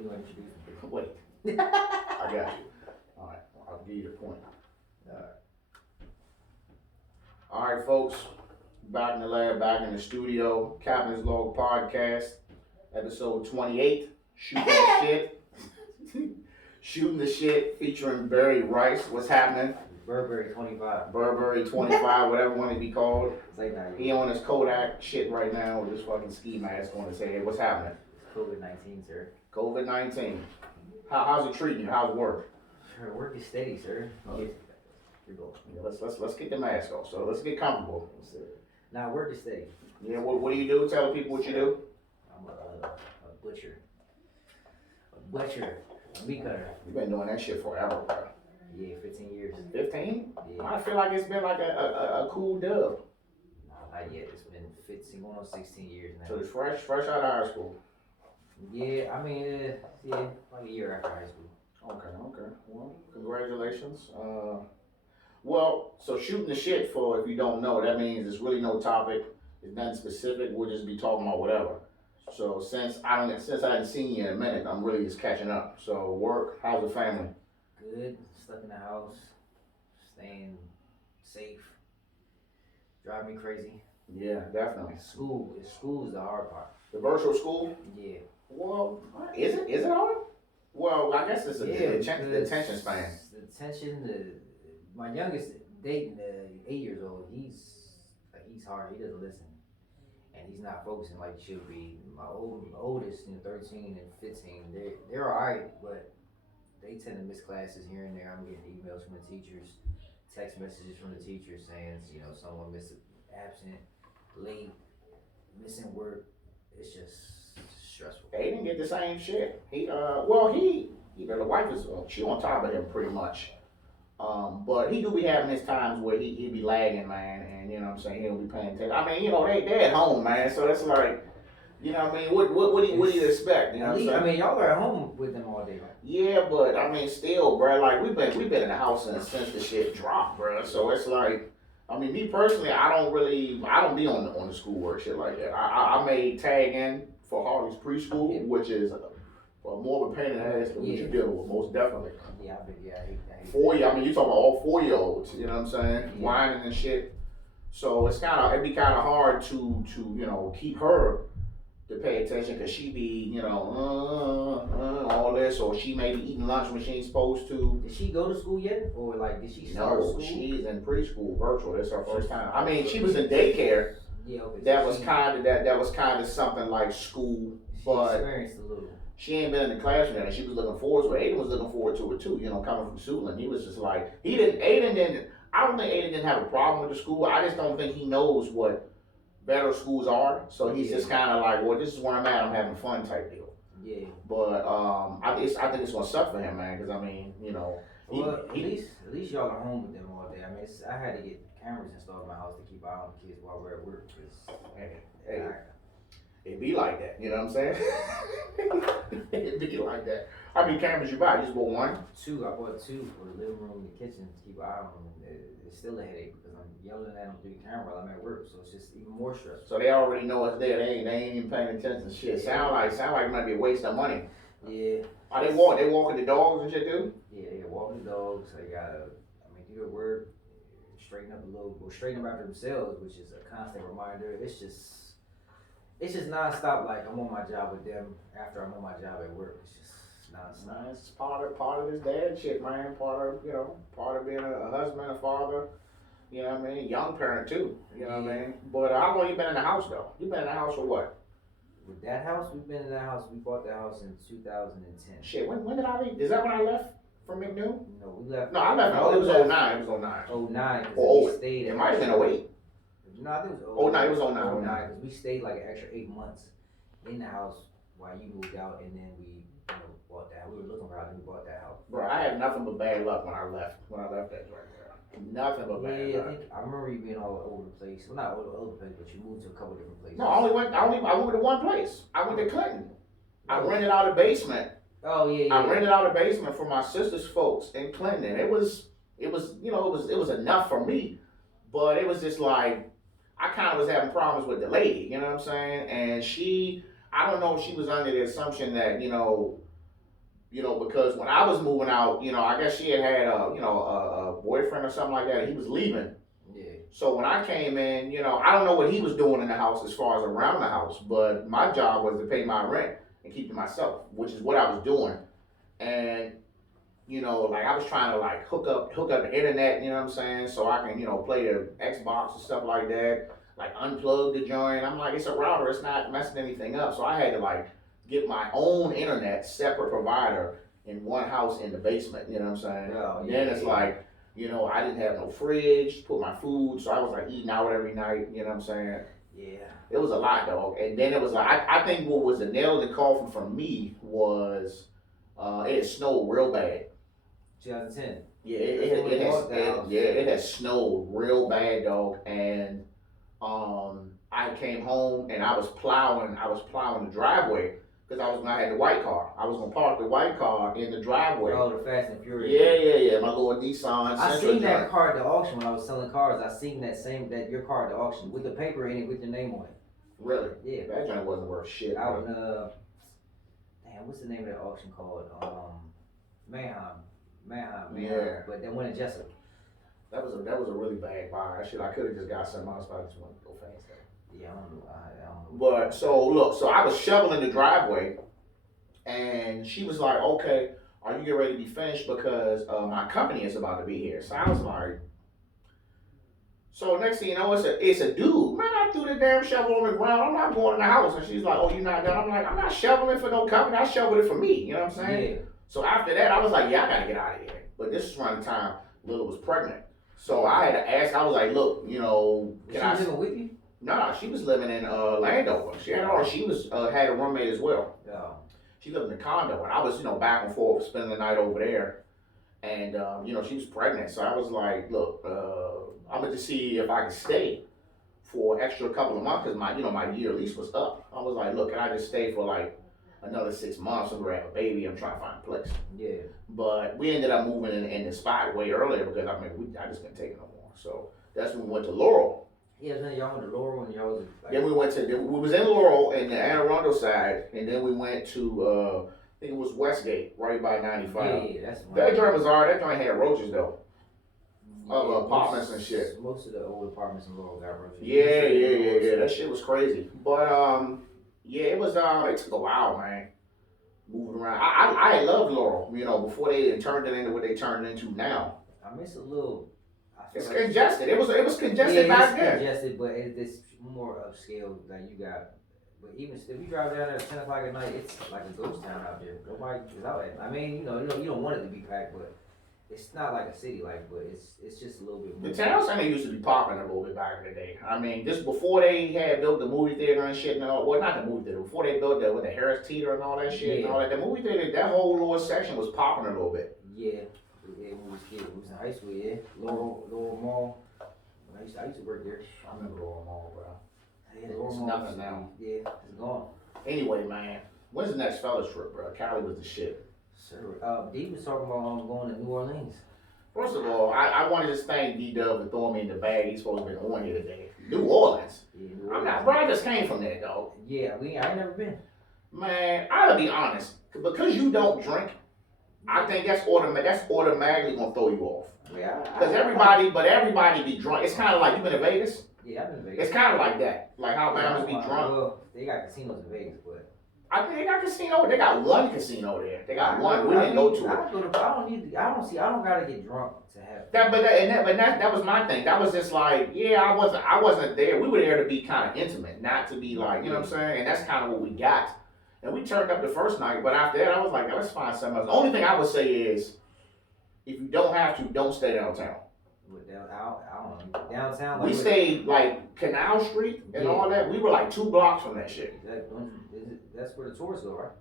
do you want to introduce me? Wait, I got you. All right, I'll give you the point. All right, folks, back in the lab, back in the studio, Captain's Log Podcast, episode 28, Shooting the Shit. Shooting the Shit, featuring Barry Rice. What's happening? Burberry 25. Burberry 25, whatever one it be called. Say now. He on his Kodak shit right now with his fucking ski mask on his head. What's happening? It's COVID-19, sir. COVID-19. How's it treating you? How's work? Sure, work is steady, sir. Okay. You're going. Yeah, let's get the mask off. So let's get comfortable. Yes, sir. Now, work is steady. Yeah, what do you do? Tell the people what you do. I'm a butcher. A butcher. A meat cutter. You've been doing that shit forever, bro. Yeah, 15 years. 15? Yeah. I feel like it's been like a cool dub. No, not yet. It's been 15, going on 16 years now. So it's fresh out of high school. Yeah, I mean, yeah, like a year after high school. Okay. Well, congratulations. Well, so shooting the shit, for if you don't know, that means there's really no topic. It's nothing specific. We'll just be talking about whatever. So since I hadn't seen you in a minute, I'm really just catching up. So work, how's the family? Good. Stuck in the house, staying safe. Drive me crazy. Yeah, definitely. School is the hard part. The virtual school? Yeah. Well, is it? Is it hard? Well, I guess it's the attention span. The attention. My youngest dating, 8 years old. He's hard. He doesn't listen, and he's not focusing like he should be. My oldest, 13 and 15, they're alright, but they tend to miss classes here and there. I'm getting emails from the teachers, text messages from the teachers saying, someone missed absent, late, missing work. It's just stressful. They didn't get the same shit. The wife is, she on top of him pretty much. But he do be having his times where he be lagging, man, and you know what I'm saying, he'll be paying attention. I mean, they at home, man, so it's like, you know what I mean, what do you expect, you know what I'm saying? I mean, y'all are at home with them all day, right? Yeah, but I mean, still, bro, like we've been in the house since the shit dropped, bro. So it's like, I mean, me personally, I don't be on the schoolwork shit like that. I made tag in for Harley's preschool, which is more of a pain in the ass than what you're dealing with, most definitely. Yeah, I hate that. 4-year, I mean, you talking about all 4-year-olds, you know what I'm saying? Yeah. Whining and shit. So it'd be kind of hard to keep her to pay attention, because she be, all this, or she may be eating lunch when she ain't supposed to. Did she go to school yet? Or did she start school? No, she's in preschool, virtual. That's her first time. I mean, she was in daycare. Yeah, okay. That was kind of something like school, but experienced a little. she ain't been in the classroom yet, and she was looking forward to it. Aiden was looking forward to it too, coming from Shootin. He was just like, I don't think Aiden didn't have a problem with the school. I just don't think he knows what better schools are. So he's just kind of like, well, this is where I'm at. I'm having fun type deal. Yeah. But I think it's gonna suck for him, man. Because I mean, at least y'all are home with them all day. I mean, I had to get cameras installed in my house to keep an eye on the kids while we're at work. It be like that, you know what I'm saying? It be like that. How many cameras you buy? You just bought one? Two. I bought two for the living room and the kitchen to keep an eye on them. It's still a headache because I'm yelling at them through the camera while I'm at work, so it's just even more stressful. So they already know it's there. They ain't even paying attention to shit. Sound like it might be a waste of money. Yeah. They walking the dogs and shit too? Yeah, walking the dogs. They gotta, do their work, straighten up a little, straighten up after themselves, which is a constant reminder. It's just nonstop. Like I'm on my job with them after I'm on my job at work. It's just nonstop. Nah, it's part of this dad shit, man. Part of being a husband, a father. You know what I mean? Young parent too. You know what I mean? But how long you been in the house though? You been in the house for what? With that house, we've been in that house. We bought the house in 2010. Shit, when did I leave? Is that when I left from McNew? No, we left. No, I left. No, it was 09. It was 09. 09. Oh, we stayed. It might have been 08. No, I think it was 09. It was 09. 09 because we stayed like an extra 8 months in the house while you moved out, and then we bought that. We were looking for a house and we bought that house. Bro, I had nothing but bad luck when I left that joint. Nothing but bad luck. I remember you being all over the place. Well, not all over the place, but you moved to a couple different places. No, I went to one place. I went to Clinton. I rented out a basement. Oh yeah. I rented out a basement for my sister's folks in Clinton. It was enough for me, but it was just like I kind of was having problems with the lady. You know what I'm saying? And I don't know if she was under the assumption that because when I was moving out, I guess she had a boyfriend or something like that. He was leaving. Yeah. So when I came in, I don't know what he was doing in the house as far as around the house, but my job was to pay my rent and keep to myself, which is what I was doing. And like I was trying to like hook up the internet, you know what I'm saying, so I can play the Xbox and stuff like that, like unplug the joint. I'm like, it's a router, it's not messing anything up. So I had to like get my own internet, separate provider in one house in the basement. You know what I'm saying? Oh, Then yeah, it's yeah. like, I didn't have no fridge to put my food, so I was like eating out every night. You know what I'm saying? Yeah. It was a lot, dog. And then it was like I think what was the nail in the coffin for me was it had snowed real bad. 2010. Yeah, That's when we bought the house. it has snowed real bad, dog. And I came home and I was plowing the driveway because I had the white car. I was gonna park the white car in the driveway. Oh, the Fast and Furious. Yeah. My little Nissan I Sentra seen that joint. car at the auction when I was selling cars. I seen that your car at the auction with the paper in it with your name on it. Really? Yeah. That joint wasn't worth shit. Out in damn, what's the name of that auction called? Manheim. Yeah. But that one in Jessup. That was a really bad buy. That shit, I could have just got something else, but I just wanted to go fast. Yeah, I don't know. I don't know. But so look, so I was shoveling the driveway, and she was like, "Okay, are you getting ready to be finished because my company is about to be here?" So I was like, so next thing you know, it's a dude. Man, I threw the damn shovel on the ground. I'm not going in the house. And she's like, "Oh, you're not done?" I'm like, "I'm not shoveling for no company. I shoveled it for me." You know what I'm saying? Yeah. So after that, I was like, "Yeah, I gotta get out of here." But this is around the time Lila was pregnant. So I had to ask. I was like, "Look, Was can I?" she living with you? No, she was living in Landover. She was had a roommate as well. No. She lived in a condo, and I was back and forth spending the night over there. And she was pregnant, so I was like, "Look, I'm gonna just see if I can stay for an extra couple of months because my year lease was up." I was like, "Look, can I just stay for like another 6 months and have a baby? I'm trying to find a place." Yeah. But we ended up moving in the spot way earlier because I just couldn't take it no more. So that's when we went to Laurel. Yeah, then y'all went to Laurel and y'all was like. Then we was in Laurel in the Anne Arundel side, and then we went to I think it was Westgate, right by 95. Yeah, that's one. That joint was alright. That joint had roaches though. Of Yeah, apartments and shit. Most of the old apartments in Laurel got roaches. Yeah. That shit was crazy. But yeah, it was it took a while, man. Moving around. I loved Laurel, before they turned it into what they turned it into now. I miss a little. It's congested. It was congested back then. Congested, but it's more upscale. Like you got, but even still, if you drive down there at 10 o'clock at night, it's like a ghost town out there. Nobody is out there. I mean, you don't want it to be packed, but it's not like a city, but it's just a little bit more. The town center used to be popping a little bit back in the day. I mean, just before they had built the movie theater and shit, well, not the movie theater, before they built with the Harris Teeter and all that shit and all that, the movie theater, that whole lower section was popping a little bit. Yeah, when we was kids, we was in high school, yeah. Laurel Mall. I used to work there. I remember Laurel Mall, bro. Yeah, Laurel It's Mall nothing now. Yeah, it's gone. Anyway, man, when's the next fellas trip, bro? Cali was the shit. Sir, D was talking about going to New Orleans. First of all, I wanted to thank D-Dub for throwing me in the bag. He's supposed to be on here today. New Orleans. Yeah, New I'm Orleans. not, bro. I just came from there, dog. Yeah, I ain't never been. Man, I gotta be honest. Because you don't drink, I think that's automatically gonna throw you off. Yeah, Because everybody be drunk. It's kind of like you been to Vegas. Yeah, I've been to Vegas. It's kind of like that. Like how Bama's be drunk. Well, they got casinos in Vegas, but I think they got casino. They got one casino there. They got one. We didn't go to it. I don't gotta get drunk to have. That was my thing. That was just like, yeah, I wasn't there. We were there to be kind of intimate, not to be like, you know what I'm saying? And that's kind of what we got. And we turned up the first night, but after that, I was like, let's find something else. The only thing I would say is, if you don't have to, don't stay downtown. I don't know. Downtown. We stayed like Canal Street and all that. We were like 2 blocks from that shit. That's where the tourists go, right?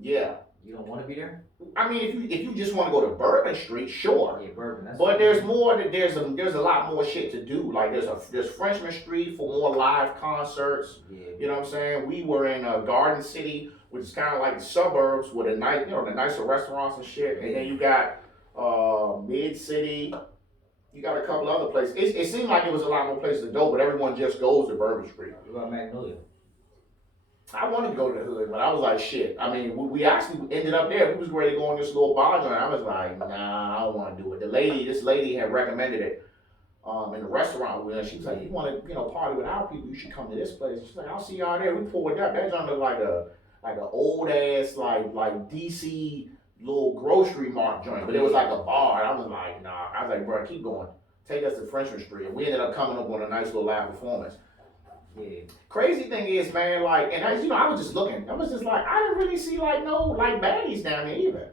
Yeah. You don't want to be there? I mean, if you just want to go to Bourbon Street, sure. Yeah, Bourbon. But there's more. There's a lot more shit to do. Like there's Frenchman Street for more live concerts. Yeah. You know what I'm saying? We were in Garden City, which is kind of like the suburbs with the nicer restaurants and shit. And then you got Mid City. You got a couple other places. It seemed like it was a lot more places to go, but everyone just goes to Bourbon Street. What about Magnolia? I wanted to go to the hood, but I was like, shit. I mean, we actually ended up there. We was ready to go on this little bar joint. I was like, nah, I don't want to do it. This lady had recommended it in the restaurant we were in. She was like, you want to, party with our people, you should come to this place. She's like, I'll see y'all there. We pulled up. That joint looked like a old ass like DC little grocery mart joint, but it was like a bar. And I was like, nah. I was like, bro, keep going. Take us to Frenchman Street, and we ended up coming up on a nice little live performance. Yeah. Crazy thing is, man, like, and I was just looking. I was just like, I didn't really see like no like baddies down there either.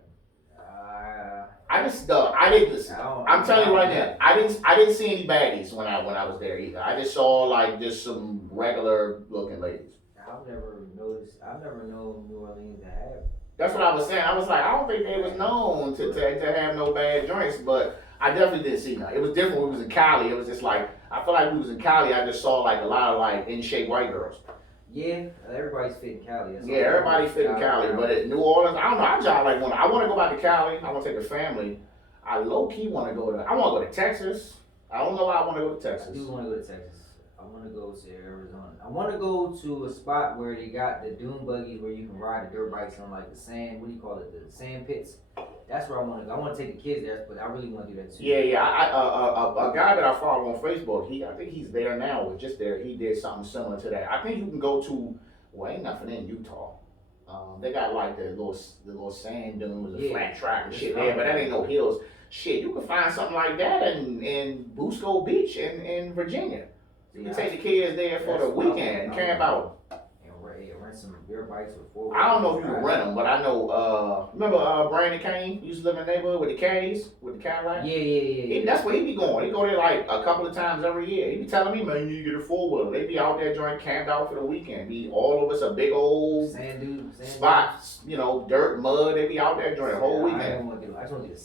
I didn't listen. I'm telling you right now, I didn't see any baddies when I was there either. I just saw like just some regular looking ladies. I've never noticed. I've never known New Orleans to have. That's what I was saying. I was like, I don't think they was known to have no bad joints, but I definitely didn't see none. It was different when we was in Cali. It was just like I feel like we was in Cali. I just saw like a lot of like in shape white girls. Yeah, everybody's fit in Cali. Yeah, everybody's fit in Cali, but at New Orleans, I don't know. I just like I want to go back to Cali. I want to take a family. I low key want to go to. I want to go to Texas. I don't know why I want to go to Texas. I do want to go to Texas. I want to go to Arizona. I want to go to a spot where they got the dune buggies where you can ride the dirt bikes on like the sand. What do you call it? The sand pits. That's where I want to go. I want to take the kids there, but I really want to do that too. Yeah. A guy that I follow on Facebook, I think he's there now. Was just there. He did something similar to that. I think you can go to. Well, ain't nothing in Utah. They got like the little sand dunes, the flat track and shit there, but that ain't no hills. Shit, you can find something like that in Busco Beach in Virginia. You can take the kids there for the weekend, camp out. And rent some dirt bikes or 4 I don't know if you can rent them, but I know. Remember Brandon Kane used to live in the neighborhood with the caddies, with the Cadillac. Yeah. That's where he be going. He go there like a couple of times every year. He be telling me, man, you need to get a 4-wheeler. They be out there joint camped out for the weekend. Be all of us a big old sand spots, dirt, mud. They be out there joint the whole weekend. I just want to get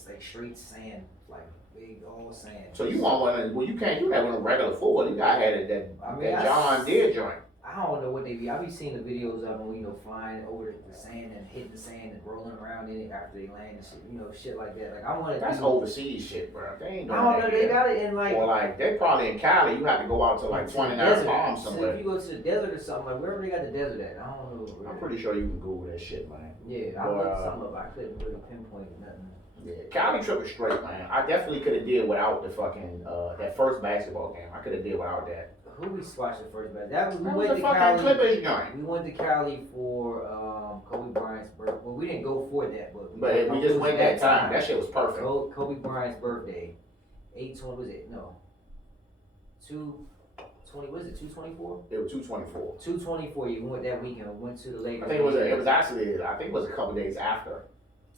like straight sand, like big all sand. So you want one? Well, you can't do that with a regular 4-wheeler. You gotta have that John Deere joint. I don't know what they be. I be seeing the videos of them, flying over the sand and hitting the sand and rolling around in it after they land and shit, shit like that. Like I want to. That's overseas shit, bro. They ain't doing that. I don't know. They got it in like. Or like they probably in Cali. You have to go out to like 29 Palms somewhere. So if you go to the desert or something, like wherever they got the desert at, I don't know. I'm pretty sure you can Google that shit, man. Yeah, I looked something up. I couldn't really pinpoint nothing. Yeah, Cali trip was straight, man. I definitely could have did without the fucking that first basketball game. I could have did without that. Who we watched the first match? We went to Cali. Clippers joint. We went to Cali for Kobe Bryant's birthday. Well, we didn't go for that, but we just went that time. That shit was perfect. Kobe Bryant's birthday, 8/20 was it? No, 2/20. Was it 2/24? It was 2/24. 2/24. You went that weekend. We went to the Lakers. I think it was actually. I think it was a couple days after.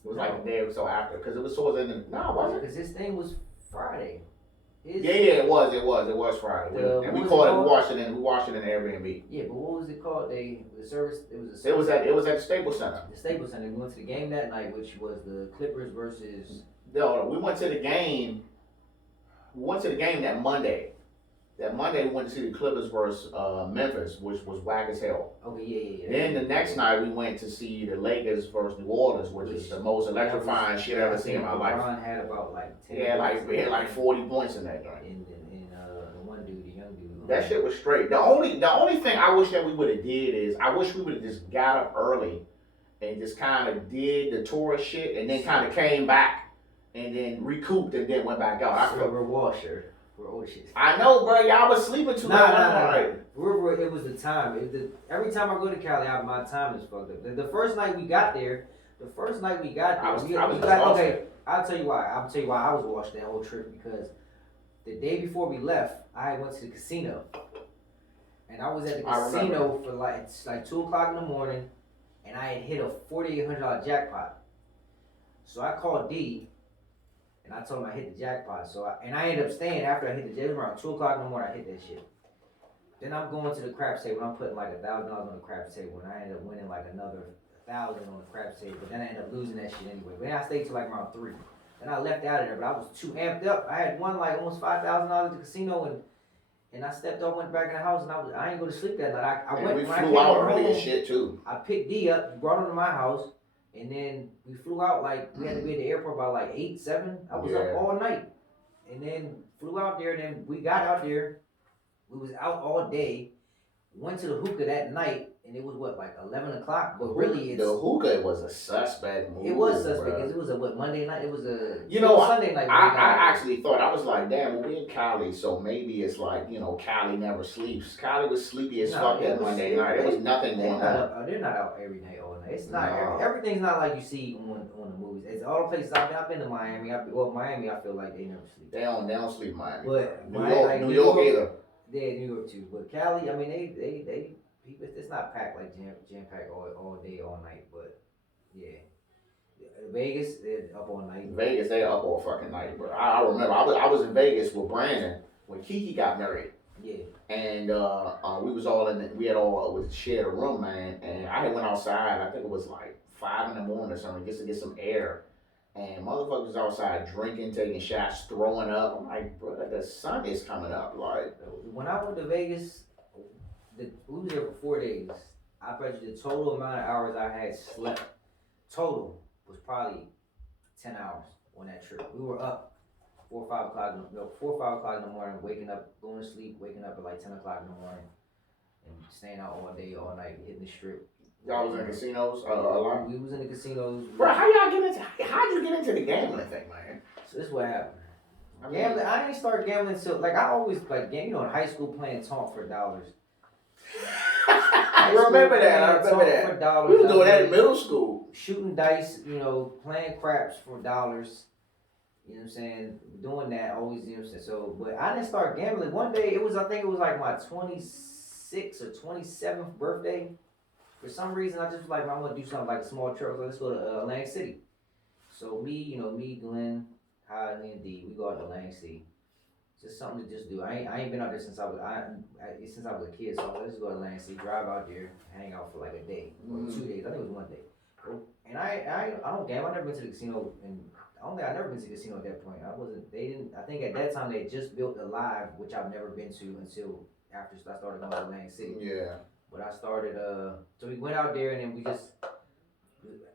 It was like a day or so after, because it was towards the end. No, was it? Because this thing was Friday. It was Friday. And we watched it in Airbnb. Yeah, but what was it called? The service. It was at the Staples Center. The Staples Center. We went to the game that night, which was the Clippers versus. No, we went to the game. We went to the game that Monday. That Monday we went to see the Clippers versus Memphis, which was whack as hell. Okay, yeah. Then the next night we went to see the Lakers versus New Orleans, which is the most electrifying shit I've ever seen in my life. LeBron had about like 10. He had like 40 points in that joint. And the one dude, the young dude. That shit was straight. The only thing I wish that we would have did is I wish we would have just got up early and just kind of did the tourist shit and then kind of came back and then recouped and then went back out. We're washer. We're old shit. I know, bro. Y'all was sleeping too long. Nah. It was the time. Every time I go to Cali, my time is fucked up. The first night we got there, I was okay. I'll tell you why I was washed that whole trip, because the day before we left, I went to the casino, and I was at the casino for like 2:00 in the morning, and I had hit a $4,800 jackpot. So I called D. And I told him I hit the jackpot. I ended up staying after I hit the jackpot. Around 2:00 in the morning, I hit that shit. Then I'm going to the craps table. I'm putting like $1,000 on the craps table, and I ended up winning like another 1,000 on the craps table. But then I ended up losing that shit anyway. But then I stayed till like around 3. Then I left out of there, but I was too amped up. I had won like almost $5,000 at the casino, and I stepped up, went back in the house, and I ain't go to sleep that night. We flew out early and shit too. I picked D up, brought him to my house. And then we flew out we had to be at the airport by like 8, 7. I was up all night. And then flew out there, and then we got out there. We was out all day. Went to the hookah that night. and it was what like 11 o'clock, but really the hookah was a suspect move. It was suspect because bruh. it was a what Monday night. It was a You know, Sunday night. I actually thought, I was like, damn, well, we in Cali, so maybe it's like, Cali never sleeps. Cali was sleepy as fuck that Monday night. There was nothing going on. They're not out every night all night. It's No. not everything's not like you see on the movies. It's all the places I've been to Miami. Miami, I feel like they never sleep. They don't sleep in Miami. But New York either. Yeah, New York too. But Cali, I mean, they people. It's not packed like jam packed all day all night. But yeah. Vegas, they're up all night. Vegas, they up all fucking night, bro. I remember I was in Vegas with Brandon when Kiki got married. Yeah. And we was all we had all was shared a room, man. And I had went outside. I think it was like 5 in the morning or something, just to get some air. And motherfuckers outside drinking, taking shots, throwing up. I'm like, bro, the sun is coming up. Like, when I went to Vegas, we was there for 4 days. I bet you the total amount of hours I had slept total was probably 10 hours on that trip. We were up 4 or 5 o'clock, 4 or 5 o'clock in the morning, waking up, going to sleep, waking up at like 10 o'clock in the morning, and staying out all day, all night, hitting the strip. Y'all was in casinos a lot? We was in the casinos. Bro, how'd you get into the gambling thing, man? So this is what happened. Gambling, I didn't start gambling until, like, I always, like, in high school playing taunt for dollars. I remember that. For dollars. We was doing that in middle school. Shooting dice, playing craps for dollars. You know what I'm saying? Doing that, always, you know what I'm saying? So, but I didn't start gambling. One day, I think it was like my 26th or 27th birthday. For some reason, I just was like, I want to do something like a small trip. Let's go to Atlantic City. So me, Glenn, Hodney, and D, we go out to Atlantic City. Just something to just do. I ain't been out there since I was a kid. So let's go to Atlantic City, drive out there, hang out for like a day or 2 days. I think it was 1 day. And I don't gamble. I never been to the casino, and I don't think I never been to the casino at that point. I think at that time they had just built a Live, which I've never been to until after I started going to Atlantic City. Yeah. But I started, so we went out there and then we just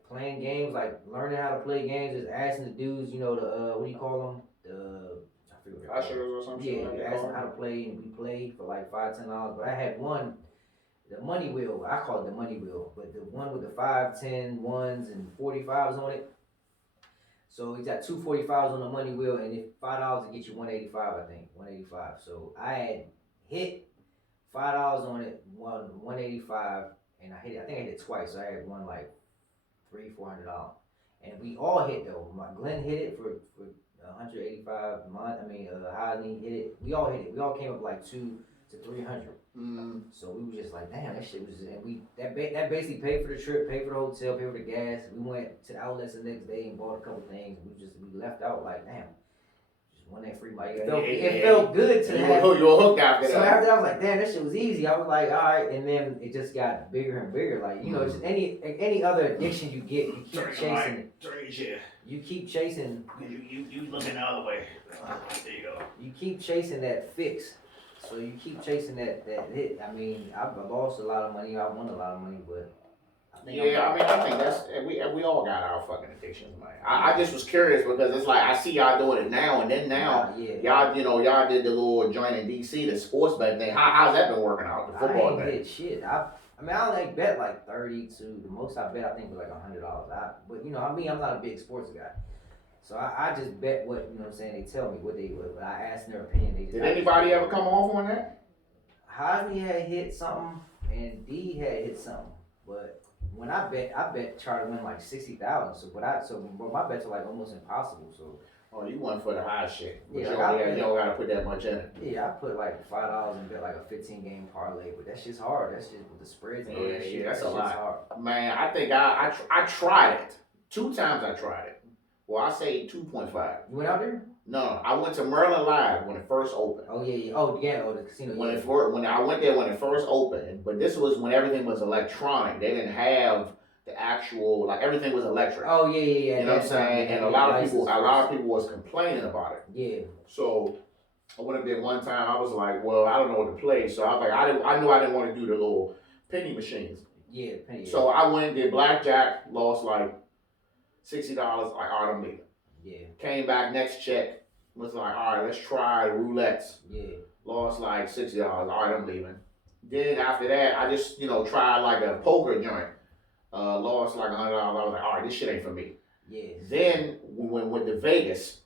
playing games, like learning how to play games, just asking the dudes, what do you call them? I forget what Ushers or something. Yeah, asking how to play, and we played for like $5-10. But I had one, the money wheel. I call it the money wheel, but the one with the 5, 10, 1s and 45s on it. So we got 2 45s on the money wheel, and if $5 to get you 185, I think 185. So I had hit $5 on it, 185, and I hit it. I think I hit it twice. So I had won like $300-400, and we all hit though. Glenn hit it for 185. Hodney hit it. We all hit it. We all came up like 2 to 300. So we were just like, damn, that shit was. And that basically paid for the trip, paid for the hotel, paid for the gas. We went to the outlets the next day and bought a couple things. We left out like, damn. Won that free bike. It felt good to have. You were hooked after that. So after that, I was like, damn, that shit was easy. I was like, all right, and then it just got bigger and bigger. Like, just any other addiction you get, you keep chasing it. You keep chasing. You looking the other way. There you go. You keep chasing that fix. So you keep chasing that hit. I mean, I've lost a lot of money. I won a lot of money, but. I think that's we all got our fucking addictions, man. I just was curious because it's like I see y'all doing it now and then now. Y'all did the little joint in DC, the sports bet thing. How's that been working out? The football thing. I ain't hit shit. I only bet like 30 to the most I bet I think was like $100. But I'm not a big sports guy. So I just bet what I'm saying. They tell me what I ask their opinion. Did anybody ever come off on that? Hodney had hit something and D had hit something, but. When I bet try to win like 60,000. But my bets are like almost impossible. So. Oh, you went for the high shit. But Yeah, you don't gotta put that much in it. Yeah, I put like $5 and bet like a 15-game parlay, but that shit's hard. That's just with the spreads and all that shit. That's that a lot. Hard. Man, I think I tried it 2 times. I tried it. Well, I say 2.5. You went out there? No, I went to Maryland Live when it first opened. Oh yeah. Oh yeah. Oh, the casino. When I went there when it first opened, but this was when everything was electronic. They didn't have the actual everything was electric. Oh yeah. You know what I'm saying? And a lot of people was complaining about it. Yeah. So I went up there one time. I was like, well, I don't know what to play, so I was like, I knew I didn't want to do the little penny machines. Yeah, penny. So I went and did blackjack, lost like $60. Like, all right, I'm leaving. Yeah. Came back, next check, was like, all right, let's try roulettes. Yeah. Lost like $60. All right, I'm leaving. Then after that, I just tried like a poker joint. Lost like $100. I was like, all right, this shit ain't for me. Yes. Then we went to Vegas,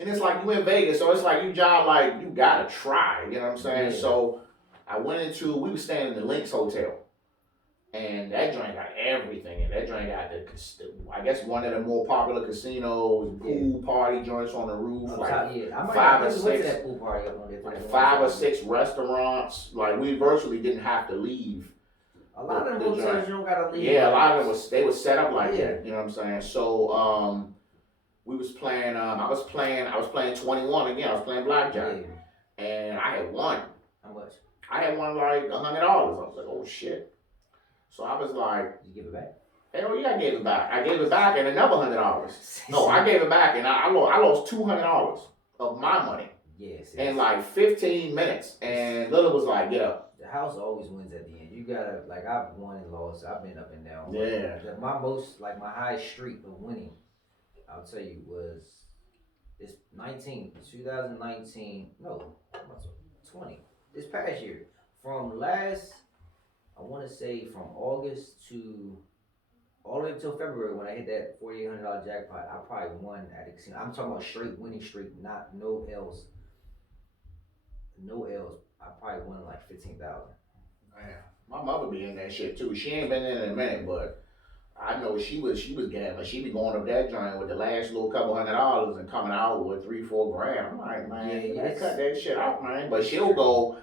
and it's like you in Vegas, so it's like you job like you gotta try. You know what I'm saying? Yeah. So we were staying in the Lynx Hotel. And that joint got everything. And that joint got I guess one of the more popular casinos, pool party joints on the roof, Up like top, yeah. I might five or have went to six, that pool party up on there. like 5 or 6 restaurants. Like we virtually didn't have to leave. A lot of them hotels you don't gotta leave. Yeah, a lot of them they was set up like Yeah. that. You know what I'm saying? So we was playing. I was playing 21 again. I was playing blackjack, and I had won. How much? I had won like $100. I was like, oh shit. So I was like, "You give it back?" Hell yeah, I gave it back. I gave it back and another $100. No, I gave it back and I lost $200 of my money. Yes. In like 15 minutes. And Lila was like, get up. The house always wins at the end. You gotta, like, I've won and lost. I've been up and down. Yeah. My highest streak of winning, I'll tell you, was this 2019, no, 20, this past year. From I want to say from August to all the way until February when I hit that $4,800 jackpot, I probably won at a casino. I'm talking about straight winning streak, not no L's. No L's. I probably won like 15,000. Man, my mother be in that shit too. She ain't been in a minute, but I know she was gambling. She be going up that joint with the last little couple $100 and coming out with 3-4 grand. I'm like, man, yeah, cut that shit out, man. But she'll go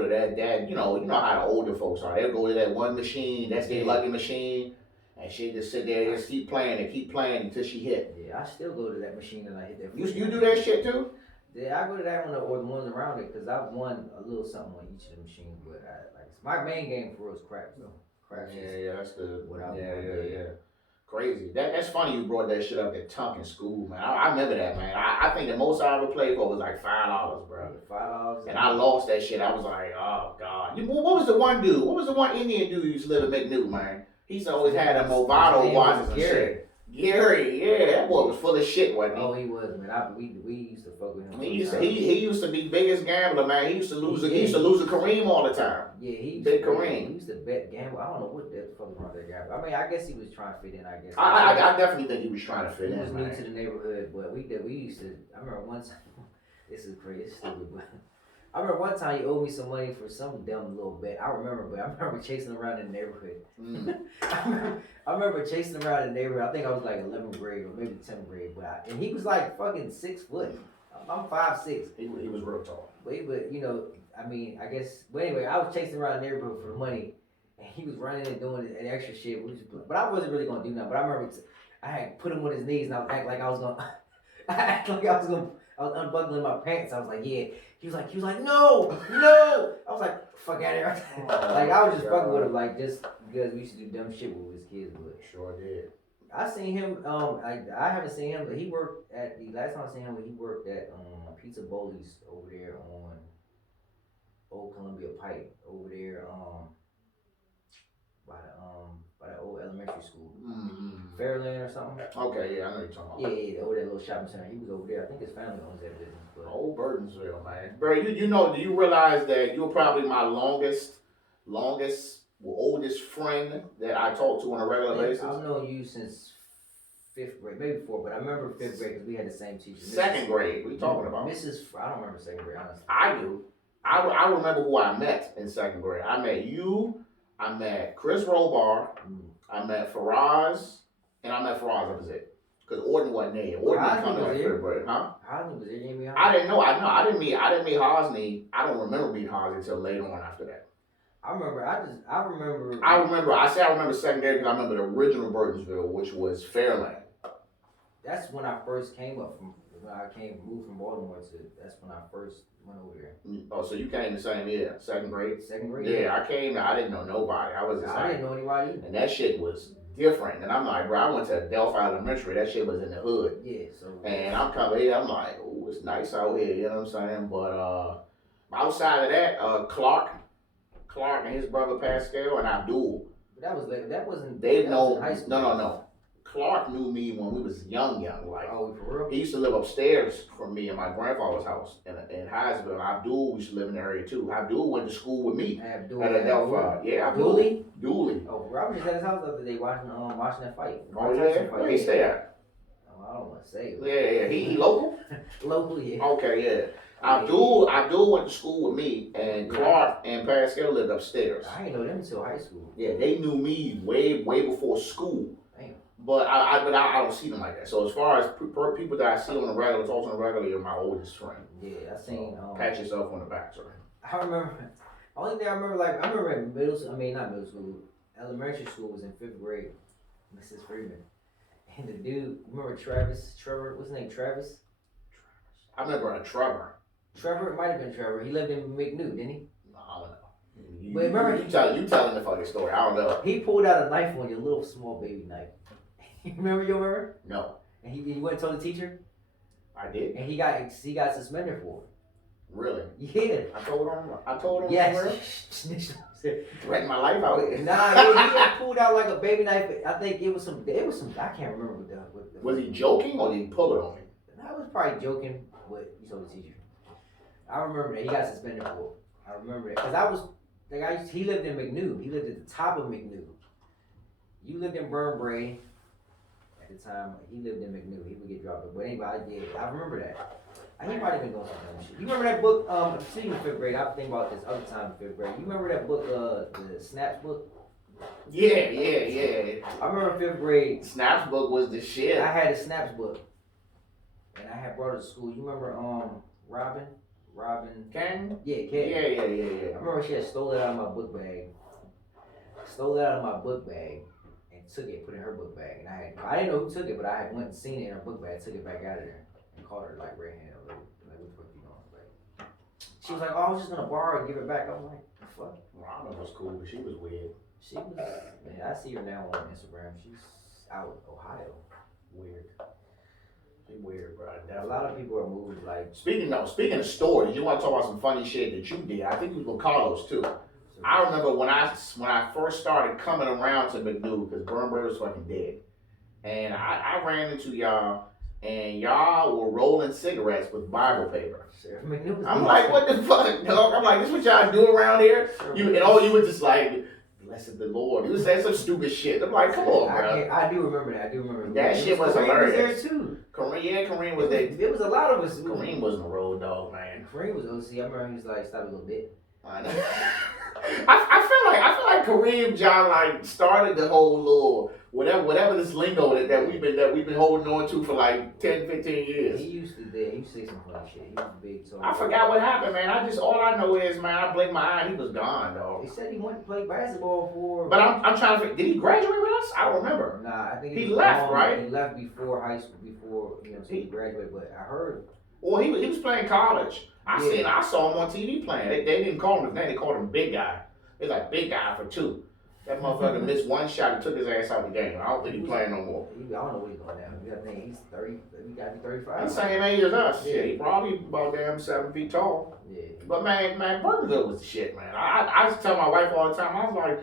to that you know how the older folks are. They'll go to that one machine, that's their lucky machine, and she just sit there and just keep playing until she hit. Yeah, I still go to that machine and I hit that. You do that shit too? Yeah, I go to that one or the ones around it because I've won a little something on each of the machines. But my main game for real is craps though. Craps. Yeah, that's good. Yeah. Crazy. That's funny you brought that shit up at Tunk in school, man. I remember that, man. I think the most I ever played for was like $5, bro. $5. And I lost that shit. I was like, oh god. What was the one dude? What was the one Indian dude who used to live in McNew, man? He's always had a Movado watches and shit. Gary, yeah, that boy was full of shit, wasn't he? Oh, he was, man. We used to fuck with him. He used to be biggest gambler, man. He used to lose a Kareem all the time. Yeah, he big Kareem. He used to bet gamble. I don't know what the fuck wrong with that guy. I mean, I guess he was trying to fit in. I guess. I definitely think he was trying to fit in. He was new to the neighborhood, but we used to. I remember one time. This is crazy. It's stupid, but I remember one time he owed me some money for some dumb little bet. I remember chasing around in the neighborhood. I remember chasing around in the neighborhood. I think I was like 11th grade or maybe 10th grade, and he was like fucking 6 foot. I'm 5'6". He was real tall. But I mean, I guess. But anyway, I was chasing around the neighborhood for money, and he was running and doing an extra shit. But I wasn't really gonna do nothing. But I remember I had put him on his knees, and I was acting like I was gonna. I was unbuckling my pants. I was like, yeah. He was like, no. I was like, fuck out of here. Like I was just fucking with him, like just because we used to do dumb shit with his kids. But sure did. I seen him. I haven't seen him. But he worked at the last time I seen him. He worked at Pizza Boli's over there on Old Columbia Pike over there. By the old elementary school, Fairland or something. Okay, yeah, I know you're talking about. Yeah, over that little shopping center. He was over there. I think his family owns that business. But old Burtonsville, man. Bro, do you realize that you're probably my longest, oldest friend that I talk to on a regular basis? I've known you since 5th grade, maybe 4th, but I remember 5th grade because we had the same teacher. Second grade, what are you talking about? I don't remember 2nd grade, honestly. I do. I remember who I met in 2nd grade. I met you. I met Chris Robar. I met Faraz. And I met Faraz, that was it. Because Orton wasn't there. Orton didn't come in 5th grade, huh? Hosni was there. I didn't know. I didn't meet Hosni. I don't remember meeting Hosni until later on after that. I remember 2nd grade because I remember the original Burtonsville, which was Fairland. That's when I first came up from. When I moved from Baltimore that's when I first went over there. Oh, so you came the same year, 2nd grade? 2nd grade. Yeah, I came. I didn't know nobody. I didn't know anybody either. And that shit was different. And I'm like, bro, I went to Delphi Elementary. That shit was in the hood. Yeah. So. And I'm coming here. I'm like, oh, it's nice out here. You know what I'm saying? But outside of that, Clark and his brother Pascal and Abdul. But that was later. That wasn't. They know. High school. No. Clark knew me when we was young. Like, Oh, for real? he used to live upstairs from me in my grandfather's house in Hyattsville. Abdul used to live in the area too. Abdul went to school with me Abdul, at Adelphi. Yeah, Abdul. Dooley? Dooley. Oh, Robert just at his house the other day watching that fight. Oh yeah, where he stay at? Oh, I don't want to say it. Yeah, he local. Local, yeah. Okay, yeah. Abdul went to school with me, and Clark and Pascal lived upstairs. I didn't know them until high school. Yeah, they knew me way before school. Damn. But I don't see them like that. So as far as people that I see on the regular, talk on the regular, you're my oldest friend. Yeah, I seen. Pat yourself on the back, sir. I remember. Only thing I remember in middle school. I mean, not middle school. Elementary school was in 5th grade. Mrs. Freeman. And the dude, remember Trevor, what's his name? Travis? I remember a Trevor. Trevor, it might have been Trevor. He lived in McNew, didn't he? No, I don't know. But remember, you telling the fucking story. I don't know. He pulled out a knife on you, a little small baby knife. You remember? No. And he went and told the teacher? I did. And he got suspended for it. Really? Yeah. I told him. Yes. Threatened my life out here. Nah, he had pulled out like a baby knife. I think it was some. I can't remember what the. Was he joking or did he pull it on me? I was probably joking, but he told the teacher. I remember that he got suspended for it. I remember that because he lived in McNew. He lived at the top of McNew. You lived in Burnbrae. At the time, he lived in McNew. He would get dropped. But anyway, I remember that. He might have been doing some dumb shit. You remember that book? Speaking of 5th grade, I was thinking about this other time in 5th grade. You remember that book, the Snaps book? Yeah. I remember 5th grade. Snaps book was the shit. I had a Snaps book, and I had brought it to school. You remember Robin? Ken? Yeah, Ken. Yeah. I remember she had stole it out of my book bag. And took it, put it in her book bag. And I didn't know who took it, but I had went and seen it in her book bag, took it back out of there, and called her like red-handed. Like, what the fuck you doing? Like, she was like, oh, I was just gonna borrow it and give it back. I'm like, the fuck? Robin was cool, but she was weird. She was, man, I see her now on Instagram. She's out in Ohio. Weird. She weird, bro. A lot of people are moved like. Speaking of stories, you want to talk about some funny shit that you did? I think it was with Carlos too. I remember when I first started coming around to McNew because Burnbrae was fucking dead, and I ran into y'all, and y'all were rolling cigarettes with Bible paper. I'm like, what the fuck, dog? I'm like, this what y'all do around here? You were just like, blessed the Lord. You was saying some stupid shit. I'm like, come on, bro. I do remember that. That shit was hilarious. Was there too. Kareem was there. There was a lot of us. Kareem was in the road, dog, man. Kareem was OC. I remember he was like, stop a little bit. I know. I feel like Kareem John like started the whole little whatever this lingo that we've been holding on to for like 10, 15 years. He used to say some funny shit. He was big. I forgot what happened, man. All I know is, man, I blinked my eye and he was gone, dog. They said he went to play basketball for. But I'm trying to. Did he graduate with us? I don't remember. Nah, I think he left, right? He left before high school, so he graduated. But I heard. Well, he was playing college. I saw him on TV playing. They didn't call him his name. They called him Big Guy. It's like Big Guy for 2. That motherfucker missed one shot and took his ass out the game. I don't think he's playing no more. I don't know what he's going now. You got to think he's 30. He got to be 35. He's the same age as us. Yeah, he probably about damn 7 feet tall. Yeah. But man, Burtonville was the shit, man. I used to tell my wife all the time. I was like,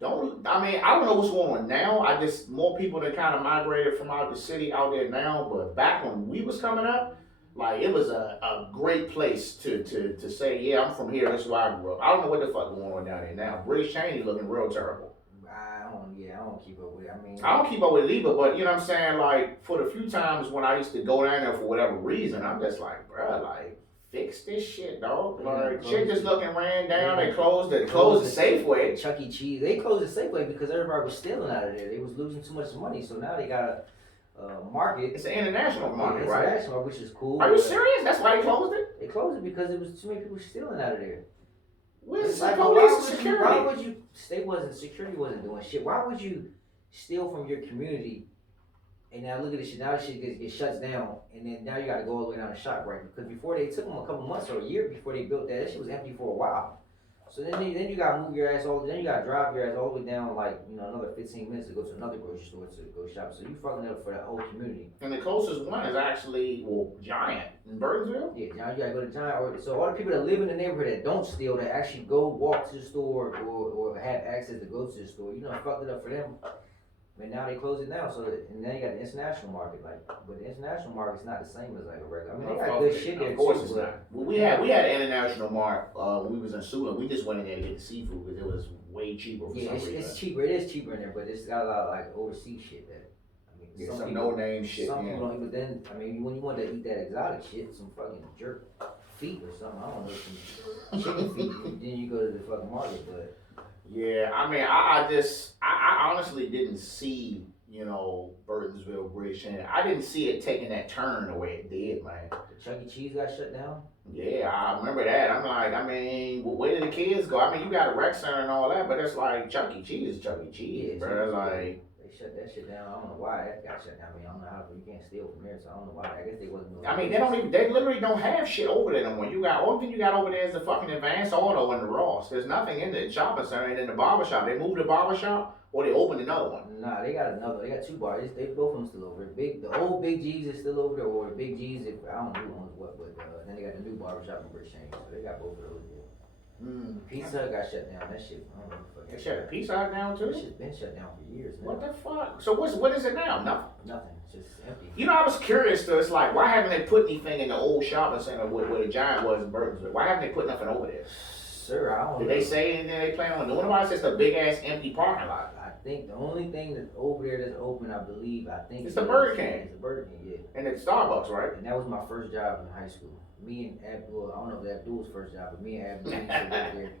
I don't know what's going on now. More people that kind of migrated from out the city out there now. But back when we was coming up, like, it was a great place to say, yeah, I'm from here, this is where I grew up. I don't know what the fuck going on down there now. British Cheney looking real terrible. I don't keep up with it. I don't keep up with it either, but you know what I'm saying? Like, for the few times when I used to go down there for whatever reason, I'm just like, bruh, like, fix this shit, dog. Like, shit just looking ran down. They closed the Safeway. Chuck E. Cheese. They closed the Safeway because everybody was stealing out of there. They was losing too much money, so now they got a market. It's an international market, right? International, which is cool. Are you serious? That's why they closed it? They closed it because it was too many people stealing out of there. Where's the police and security? Why would you? Security wasn't doing shit. Why would you steal from your community? And now look at this shit. Now this shit gets shuts down, and then now you got to go all the way down to ShopRite because before they took them a couple months or a year before they built that shit was empty for a while. So then you gotta move your ass then you gotta drive your ass all the way down like another 15 minutes to go to another grocery store to go shop. So you fucking up for that whole community. And the closest one is actually Giant in Burtonsville. Yeah, now you gotta go to Giant. So all the people that live in the neighborhood that don't steal, that actually go walk to the store or have access to go to the store, fucked it up for them. And now they close it down, so and then you got the international market, like, but the international market's not the same as like a regular. I mean, they got good shit there Of course too, it's but not. Well, we had an international mart when we was in Shootin. We just went in there to get the seafood because it was way cheaper for yeah, some reason. it's cheaper. It is cheaper in there, but it's got a lot of like overseas shit that. I mean, Yeah, some people, no name shit. some Yeah. people don't. But then, I mean, when you want to eat that exotic shit, some fucking jerk feet or something. I don't know, some chicken feet. Then you go to the fucking market, but. Yeah, I mean, I honestly didn't see, Burtonsville Bridge, and I didn't see it taking that turn the way it did, man. The Chuck E. Cheese got shut down. Yeah, I remember that. I'm like, I mean, where did the kids go? I mean, you got a rec center and all that, but it's like Chuck E. Cheese is Chuck E. Cheese, bro. Like, they shut that shit down. I don't know why that got shut down. I mean, I don't know how you can't steal from there, so I don't know why. I guess they wasn't. I mean, they literally don't have shit over there no more. Only thing you got over there is the fucking Advanced Auto and the Ross. There's nothing in the shopping center and in the barber shop. They moved the barber shop or they opened another one. Nah, they got another. They got two bars. They both of them still over there. The old Big G's is still over there, or the Big G's. I don't know who owns what, but then they got the new barbershop in Bridgestone. So they got both of those there. Pizza Hut got shut down. That shit. I don't know what the fuck. They shut the Pizza Hut down too. That shit's been shut down for years. Man. What the fuck? So what is it now? Nothing. Nothing. It's just empty. I was curious though. It's like, why haven't they put anything in the old shopping center where the Giant was in Burtonsville? Why haven't they put nothing over there? Sir, I don't know. Did they say anything they plan on doing about it? It's just a big ass empty parking lot. I think the only thing that's over there that's open, I think it's the Burger King. It's the Burger King, yeah. And it's Starbucks, right? And that was my first job in high school. Me and Abdul, I don't know if Abdul's first job, but me and Abdul used to work there.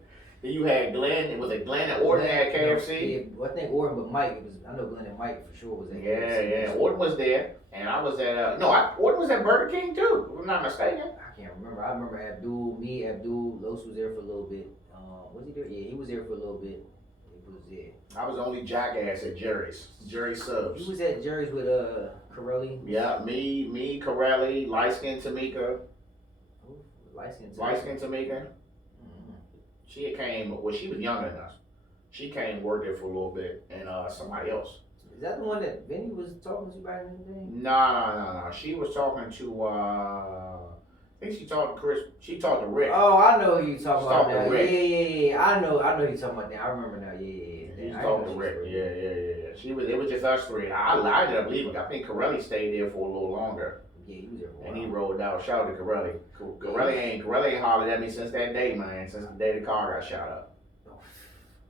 Then you had Glenn. Was it Glenn and Orton at KFC? Yeah, well, I think Orton, but Mike. I know Glenn and Mike for sure was at KFC. Yeah. Orton was there, and I was at. Orton was at Burger King too. If I'm not mistaken. I can't remember. I remember Abdul, Los was there for a little bit. Was he there? Yeah, he was there for a little bit. It was there. I was the only jackass at Jerry's Subs. He was at Jerry's with Corelli. Yeah, me, Corelli, light skin Tamika. Light skin Tamika. Mm-hmm. She she was younger than us. She came and worked there for a little bit, and somebody else. Is that the one that Vinny was talking to back in the day? No. She was talking to I think she talked to Chris. She talked to Rick. Oh, I know who you talking about now. Rick. Yeah. I know you talking about now. I remember now. Yeah. She talked to Rick. Yeah. It was just us three. I didn't believe it. I think Corelli stayed there for a little longer. Yeah, he was there for a while. And he rolled out. Shout out to Corelli. Corelli ain't hollered at me since that day, man. Since the day the car got shot up.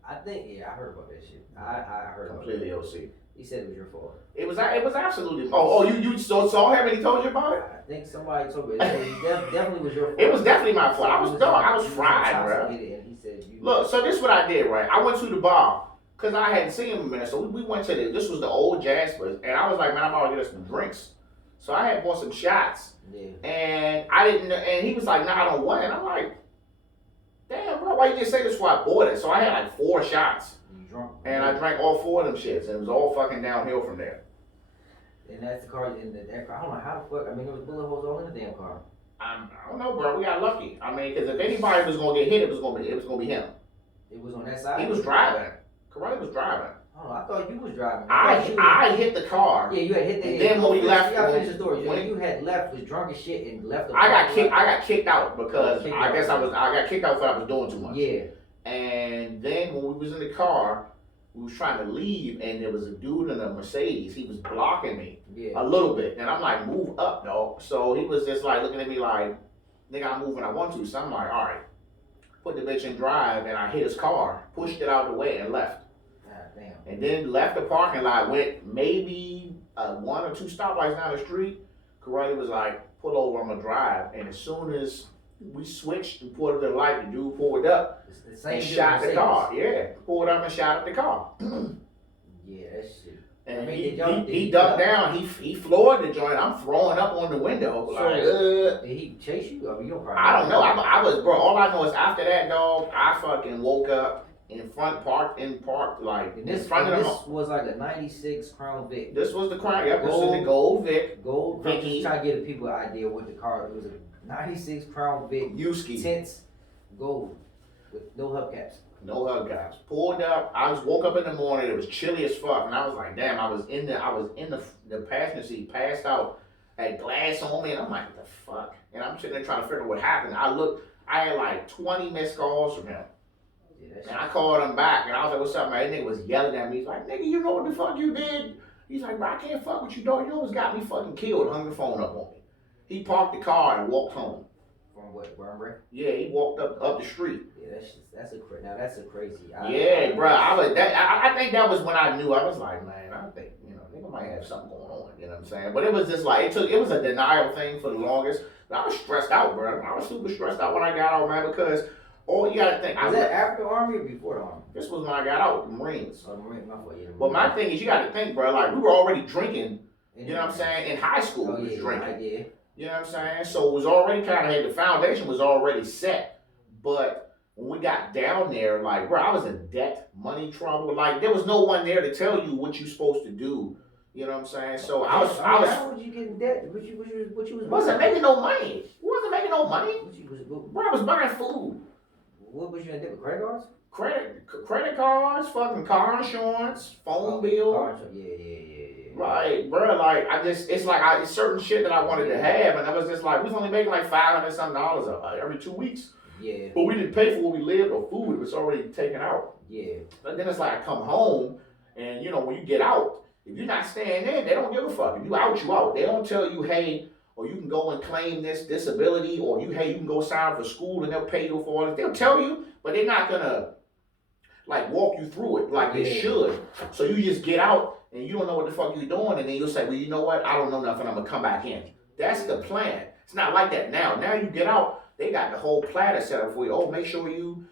I think I heard about that shit. I heard completely about OC. He said it was your fault. It was absolutely. You saw him and he told you about it? I think somebody told me. It definitely was your fault. It was definitely my fault. I was fried, bro. And he said, look, so this is what I did, right? I went to the bar because I hadn't seen him in a minute. So we went to this was the old Jasper's, and I was like, man, I'm about to get us some drinks. So I had bought some shots, and I didn't. And he was like, nah, I don't want it. And I'm like, damn, bro, why you didn't say this before I bought it? So I had like 4 shots. Drunk. And I drank all 4 of them shits, and it was all fucking downhill from there. And that's the car in that car. I don't know how the fuck. I mean, there was bullet holes all in the damn car. I don't know, bro. We got lucky. I mean, because if anybody was gonna get hit, it was gonna be him. It was on that side. He was driving. Corelli was driving. Oh, I thought you was driving. I hit the car. Yeah, you had hit the. And then when we left, you gotta finish the story. When you had left, was drunk as shit, and left. I got kicked out because I got kicked out because I was doing too much. Yeah. And then when we was in the car, we was trying to leave, and there was a dude in a Mercedes. He was blocking me a little bit, and I'm like, move up, dog. So he was just like looking at me like, nigga, I'm moving. I want to. So I'm like, all right. Put the bitch in drive, and I hit his car, pushed it out of the way, and left. God damn. And then left the parking lot, went maybe 1 or 2 stoplights down the street. Corelli was like, pull over, I'm gonna drive. And as soon as we switched and pulled up the light, the dude pulled up and shot the car. Yeah, pulled up and shot up the car. Yeah, that shit. And I mean, he ducked down. He floored the joint. I'm throwing up on the window. Did he chase you? I mean, you don't probably. I don't know. I was, bro. All I know is after that, dog, I fucking woke up parked like and this, in front of the home. This was like a '96 Crown Vic. This was the Crown. Yep, this is the gold Vic. Gold. I'm just trying to give the people an idea what the car. It was a '96 Crown Vic. Uski. Tints, gold, with no hubcaps. No hubcaps. Pulled up. I just woke up in the morning. It was chilly as fuck, and I was like, damn. I was in the passenger seat, passed out, had glass on me, and I'm like, what the fuck? And I'm sitting there trying to figure out what happened. I had like 20 missed calls from him. Yeah, that's And I called him back, and I was like, "What's up, man?" That nigga was yelling at me. He's like, "Nigga, you know what the fuck you did?" He's like, "Bro, I can't fuck with you, dog. You almost got me fucking killed." Hung the phone up on me. He parked the car and walked home. from what Burnbury. Yeah, he walked up the street. Yeah, that's a now that's a crazy. Yeah, bro. I think that was when I knew. I was like, man, I think nigga might have something going on. You know what I'm saying? But it was just like it was a denial thing for the longest. But I was stressed out, bro. I was super stressed out when I got out, man, because all you gotta think. Was that after the Army or before the Army? This was when I got out, the Marines. Oh, the Marine, my fault. Yeah, the But Marine. my thing is, you gotta think, bro. Like we were already drinking. You know what I'm saying? In high school, Oh, we was yeah, drinking. yeah. You know what I'm saying? So it was already kind of the foundation was already set. But when we got down there, like, bro, I was in debt, money trouble. Like, there was no one there to tell you what you're supposed to do. You know what I'm saying? So I was. How would you get in debt? What you was Wasn't making no money. Wasn't making no money. What Bro, I was buying food. What was you in debt with? Credit cards? Credit cards, fucking car insurance, phone bill. Car insurance. Yeah. Like, bro, like it's certain shit that I wanted to have, and I was just like, we was only making like $500 something every 2 weeks. Yeah. But we didn't pay for where we lived or food; it was already taken out. Yeah. But then it's like I come home, and when you get out, if you're not staying in, they don't give a fuck. If you out, you out. They don't tell you, hey, or you can go and claim this disability, or you can go sign up for school and they'll pay you for it. They'll tell you, but they're not gonna like walk you through it like they should. So you just get out and you don't know what the fuck you're doing, and then you'll say, well, you know what? I don't know nothing. I'm gonna come back in. That's the plan. It's not like that now. Now you get out, they got the whole platter set up for you. Oh, make sure you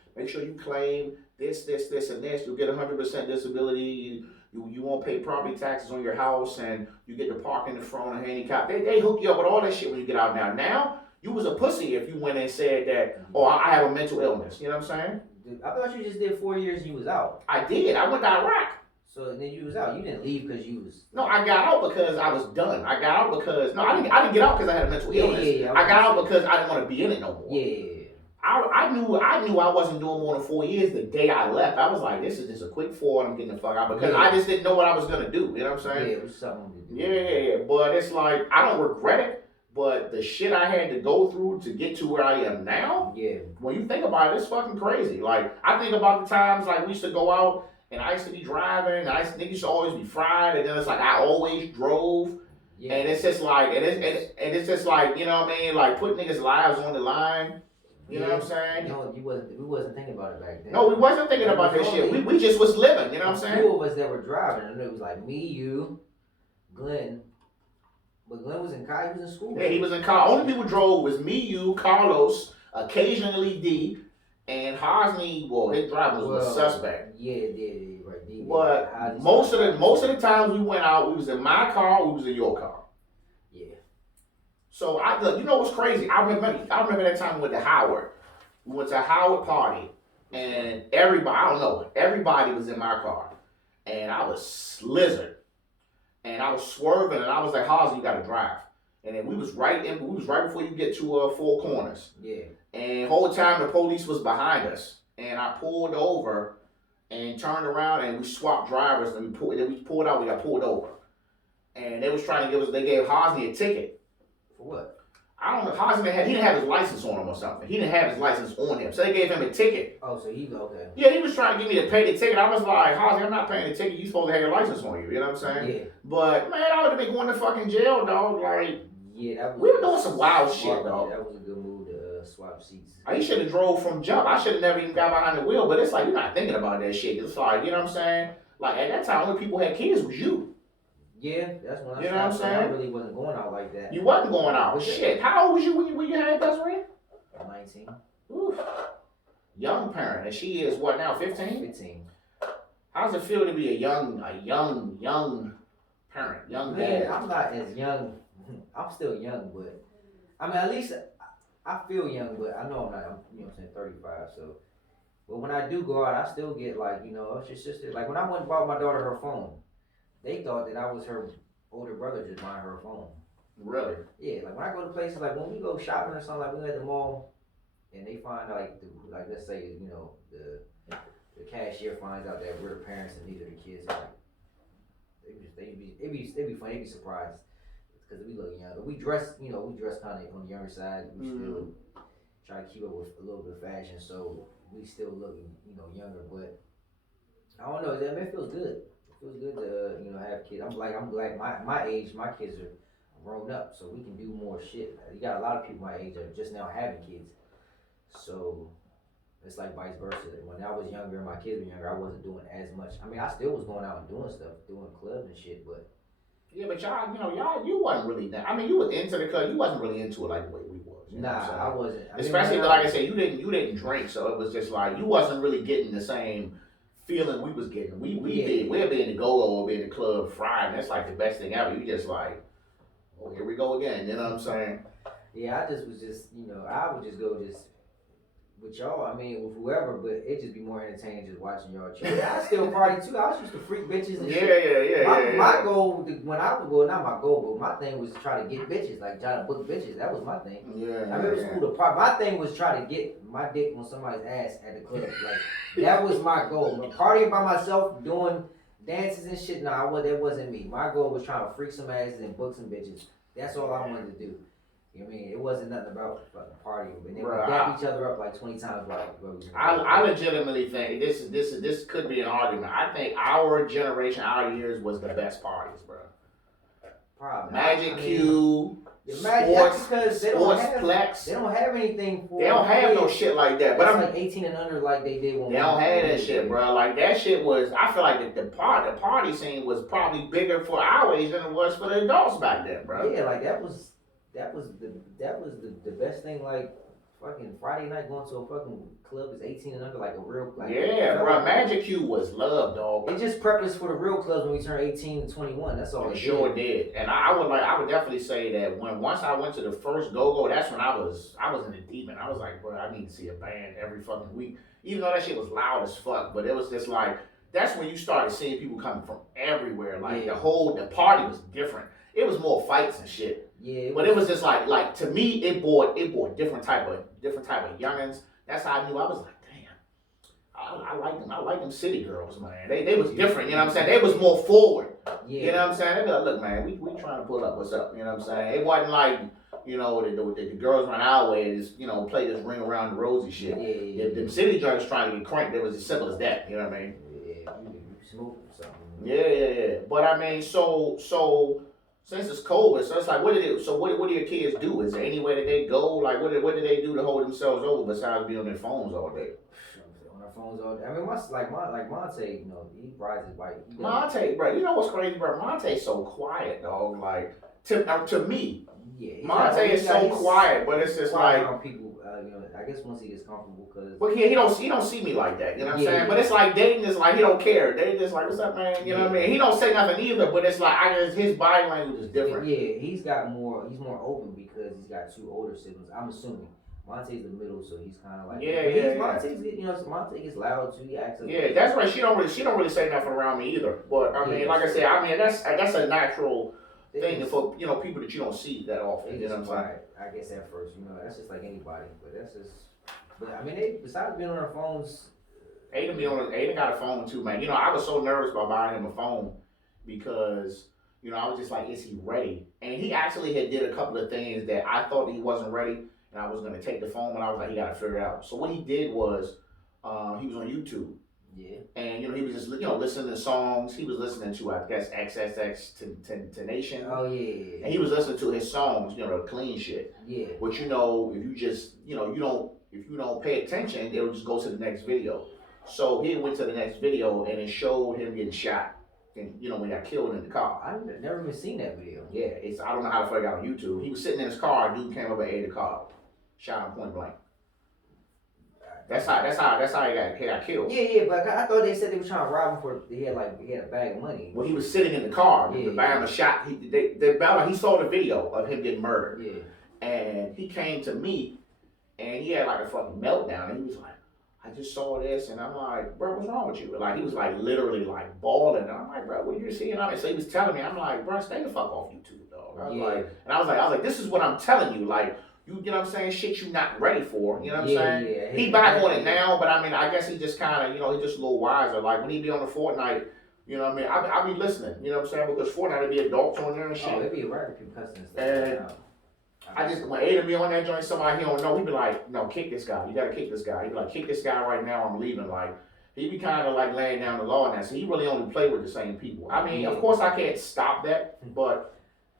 claim this, and this. You'll get 100% disability. You won't pay property taxes on your house, and you get to park in the front of a handicap. They hook you up with all that shit when you get out now. Now, you was a pussy if you went and said that, oh, I have a mental illness. You know what I'm saying? Dude, I thought you just did 4 years and you was out. I did. I went to Iraq. So then you was out. You didn't leave because you was. No, I got out because I was done. I got out because I didn't get out because I had a mental illness. Yeah, I got out because I didn't want to be in it no more. Yeah. I knew I wasn't doing more than 4 years the day I left. I was like, this is just a quick 4 and I'm getting the fuck out because I just didn't know what I was gonna do. You know what I'm saying? Yeah, it was something to do. Yeah. But it's like I don't regret it. But the shit I had to go through to get to where I am now, when you think about it, it's fucking crazy. Like, I think about the times, like, we used to go out, and I used to be driving, and niggas used to always be fried, and then it's like, I always drove, and it's just like, and it's just like, you know what I mean, like, put niggas' lives on the line, you know what I'm saying? No, we wasn't thinking about it back then. No, we wasn't thinking about that shit. We just was living, you know what I'm saying? A few of us that were driving, and it was like me, you, Glenn. But Glenn was in college, he was in school. Yeah, he was in college. Only people drove was me, you, Carlos, occasionally D, and Hosni. Well, his driving was a suspect. Yeah, right. D, but most of the times we went out, we was in my car, we was in your car. Yeah. So you know what's crazy? I remember that time we went to Howard. We went to a Howard party, and everybody was in my car, and I was slizzard. And I was swerving, and I was like, Halsey, you gotta drive. And then we was right before you get to Four Corners. Yeah. And the whole time the police was behind us. And I pulled over and turned around and we swapped drivers and we pulled out, we got pulled over. And they was trying to they gave Halsey a ticket. For what? I don't know, he didn't have his license on him or something. He didn't have his license on him. So they gave him a ticket. Oh, so he's okay. Yeah, he was trying to get me to pay the ticket. I was like, Halsey, I'm not paying the ticket. You supposed to have your license on you. You know what I'm saying? Yeah. But, man, I would have been going to fucking jail, dog. Like, yeah, we were doing some wild shit, dog. That was a good move to swap seats. He should have drove from jump. I should have never even got behind the wheel. But it's like, you're not thinking about that shit. It's like, you know what I'm saying? Like, at that time, when people had kids, was you. Yeah, that's when I You know what I'm saying? I really wasn't going out like that. You wasn't going out. Shit. How old was you when you had Desiree? 19. Oof. Young parent. And she is what now, 15? 15. How's it feel to be a young parent, young dad? Man, I'm not as young. I'm still young, but I mean, at least I feel young, but I know I'm not. I'm 35. So, but when I do go out, I still get like, it's your sister. Like when I went and bought my daughter her phone, they thought that I was her older brother just buying her phone. Really? Yeah, like when I go to places, like when we go shopping or something, like we go at the mall, and they find like let's say the cashier finds out that we're the parents and these are the kids. Like, they be funny, they be surprised because we look young. We dress kind of on the younger side. We still try to keep up with a little bit of fashion. So we still look, younger. But I don't know. I mean, it feels good. It feels good to have kids. I'm like my age. My kids are grown up, so we can do more shit. You got a lot of people my age are just now having kids, so it's like vice versa. When I was younger and my kids were younger, I wasn't doing as much. I mean, I still was going out and doing stuff, doing clubs and shit, but Yeah, but you wasn't really that. I mean, you was into the club. You wasn't really into it like the way we was. You know what I'm nah, saying? I wasn't. I mean, Especially, like I said, you didn't drink, so it was just like you wasn't really getting the same feeling we was getting. We'll be in the go or be in the club Friday, and that's like the best thing ever. You just like, oh, here we go again. You know what I'm saying? yeah, I just was just, I would just go just with y'all. I mean, with whoever, but it just be more entertaining just watching y'all chill. I still party too. I was used to freak bitches and Yeah, shit. My yeah. goal when I was well, not my goal, but my thing was to try to get bitches, like try to book bitches. That was my thing. Yeah, I mean, it was cool to party. My thing was try to get my dick on somebody's ass at the club. Like that was my goal. But partying by myself, doing dances and shit, that wasn't me. My goal was trying to freak some asses and book some bitches. That's all I wanted to do. You know what I mean? It wasn't nothing about fucking partying, but then we dap each other up like 20 times. I legitimately think this could be an argument. I think our generation, our years was the best parties, bro. Probably. Magic Q, sports, because they don't have Plex. They don't have anything for. They don't have no shit like that. But I'm like 18 and under, like they did when they don't have that shit, bro. Like that shit was. I feel like the party scene was probably bigger for our age than it was for the adults back then, bro. Yeah, like that was the best thing. Like fucking Friday night going to a fucking club is 18 and under, like a real like. Yeah, bro. Magic Q was love, dog. It just prepped us for the real clubs when we turn 18 to 21. That's all. It sure did. And I would definitely say that once I went to the first go, that's when I was in the deep end. I was like, bro, I need to see a band every fucking week. Even though that shit was loud as fuck, but it was just like that's when you started seeing people coming from everywhere. Like the party was different. It was more fights and shit. Yeah. It was just like to me it brought different type of youngins. That's how I knew I was like, damn, I like them. I like them city girls, man. They was different, you know what I'm saying? They was more forward. Yeah. You know what I'm saying? They be like, look, man, we trying to pull up, what's up? You know what I'm saying? It wasn't like, the girls run our way and just, play this ring around the rosy shit. Yeah. The city girls trying to get cranked, it was as simple as that, you know what I mean? Yeah, you smooth or something. Yeah. But I mean, so since it's COVID, so it's like, what do your kids do? Is there any way that they go? Like, what do they do to hold themselves over besides being on their phones all day? On our phones all day. I mean, Monte, he rides his bike. Monte, bro, you know what's crazy, bro? Monte's so quiet, dog. Like, to me, Monte is so quiet, but it's just like people. I guess once he gets comfortable, cause. Well, yeah, he don't see me like that. You know what I'm saying? But it's like dating is like he don't care. They just like, what's up, man? You know what I mean? He don't say nothing either. But it's like I guess his body language is different. Yeah, he's more open because he's got two older siblings. I'm assuming. Monte's the middle, so he's kind of like Monte gets loud too. He acts. Yeah, that's right. She don't really say nothing around me either. But I mean, like I said, that's a natural thing for people that you don't see that often. You know what I'm saying? I guess at first, that's just like anybody, but that's just. But I mean, they besides being on their phones. Aiden got a phone too, man. I was so nervous about buying him a phone because I was just like, is he ready? And he actually had did a couple of things that I thought he wasn't ready, and I was gonna take the phone, and I was like, he gotta figure it out. So what he did was, he was on YouTube. Yeah. And he was just listening to songs. He was listening to I guess XXX to Nation. Oh yeah. And he was listening to his songs, the clean shit. Yeah. But if you just if you don't pay attention, it'll just go to the next video. So he went to the next video and it showed him getting shot. And when he got killed in the car. I've never even seen that video. Yeah, I don't know how to figure it out on YouTube. He was sitting in his car, a dude came up and ate the car. Shot him point blank. That's how he got killed. Yeah, but I thought they said they were trying to rob him for he had a bag of money. Well, he was sitting in the car. The Bama shot. He saw the video of him getting murdered. Yeah. And he came to me, and he had like a fucking meltdown. And he was like, "I just saw this," and I'm like, "Bro, what's wrong with you?" Like he was like literally like bawling. And I'm like, "Bro, what you seeing?" So he was telling me, I'm like, "Bro, stay the fuck off YouTube, dog." I was like, "This is what I'm telling you, like." You know what I'm saying? Shit you not ready for. You know what I'm saying? Yeah. He back on it now, but I mean, I guess he just kind of, he's just a little wiser. Like when he be on the Fortnite, you know what I mean? I be listening, you know what I'm saying? Because Fortnite would be adults on there and shit. Oh, it'd be a record people cussing and stuff. I just when Aiden be on that joint, somebody he don't know, we be like, no, kick this guy. You gotta kick this guy. He be like, kick this guy right now. I'm leaving. Like he be kind of like laying down the law and that. So he really only play with the same people. I mean, of course I can't stop that, but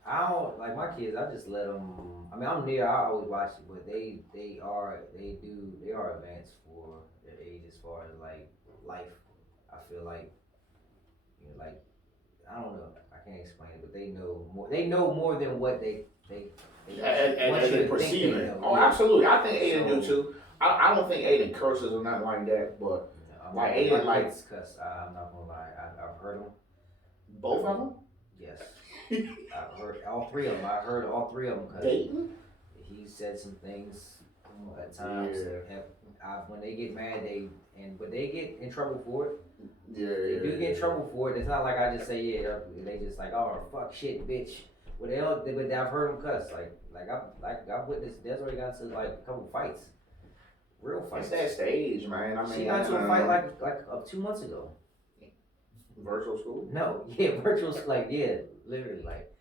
I don't like my kids. I just let them. I mean, I'm near. I always watch it, but they are advanced for their age as far as like life. I feel like like I don't know. I can't explain it, but they know more. They know more than what they want as you they to think perceive they it. know. Oh, Yeah. absolutely. I think Aiden do So too. I don't think Aiden curses or nothing like that, but I like mean, Aiden my like kids cuss. I'm not gonna lie. I've heard them. both of them. Yes, I've heard all three of them. I heard all three of them cuss. Dayton. He said some things at times. Yeah. When they get mad, but they get in trouble for it. Yeah, They do get in yeah. trouble for it. It's not like I just say yeah. They just like oh fuck shit bitch. Well they don't. But I've heard them cuss. I've witnessed. Desiree got into like a couple fights, real It's fights. that stage, man. I mean, She got into a fight like 2 months ago. virtual school. No, yeah, virtual like yeah, literally like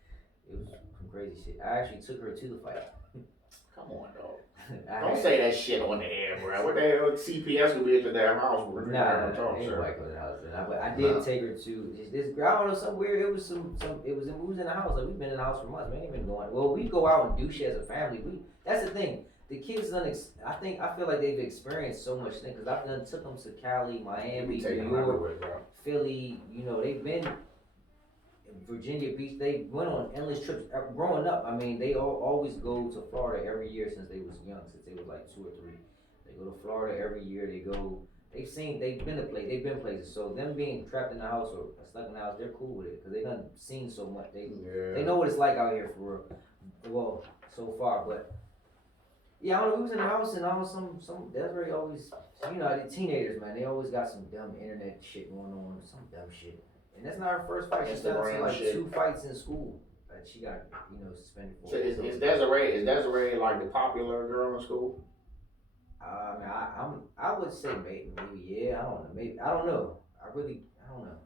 it was some crazy shit. I actually took her to the fight. Come on, dog. Don't say that shit on the air, bro. What the hell? CPS will be at your damn house. Nah, ain't nobody go to the house. But I did take her to this girl. I don't know, some weird. It was we was in the house. Like we've been in the house for months. We ain't been going. Well, we go out and do shit as a family. That's the thing. The kids I feel like they've experienced so much thing because I've took them to Cali, Miami, New York, Philly. They've been Virginia Beach. They went on endless trips. Growing up, I mean, they always go to Florida every year since they was young, since they was like 2 or 3. They go to Florida every year. They've been to they've been places. So them being trapped in the house or stuck in the house, they're cool with it because they done seen so much. They know what it's like out here for real. Well, so far, but yeah, I don't know. We was in the house and some Desiree always, the teenagers, man, they always got some dumb internet shit going on, some dumb shit. And that's not her first fight. She's got like shit. 2 fights in school that she got, suspended for. So is Desiree like the popular girl in school? I would say maybe yeah. I don't know. Maybe I don't know. I don't know.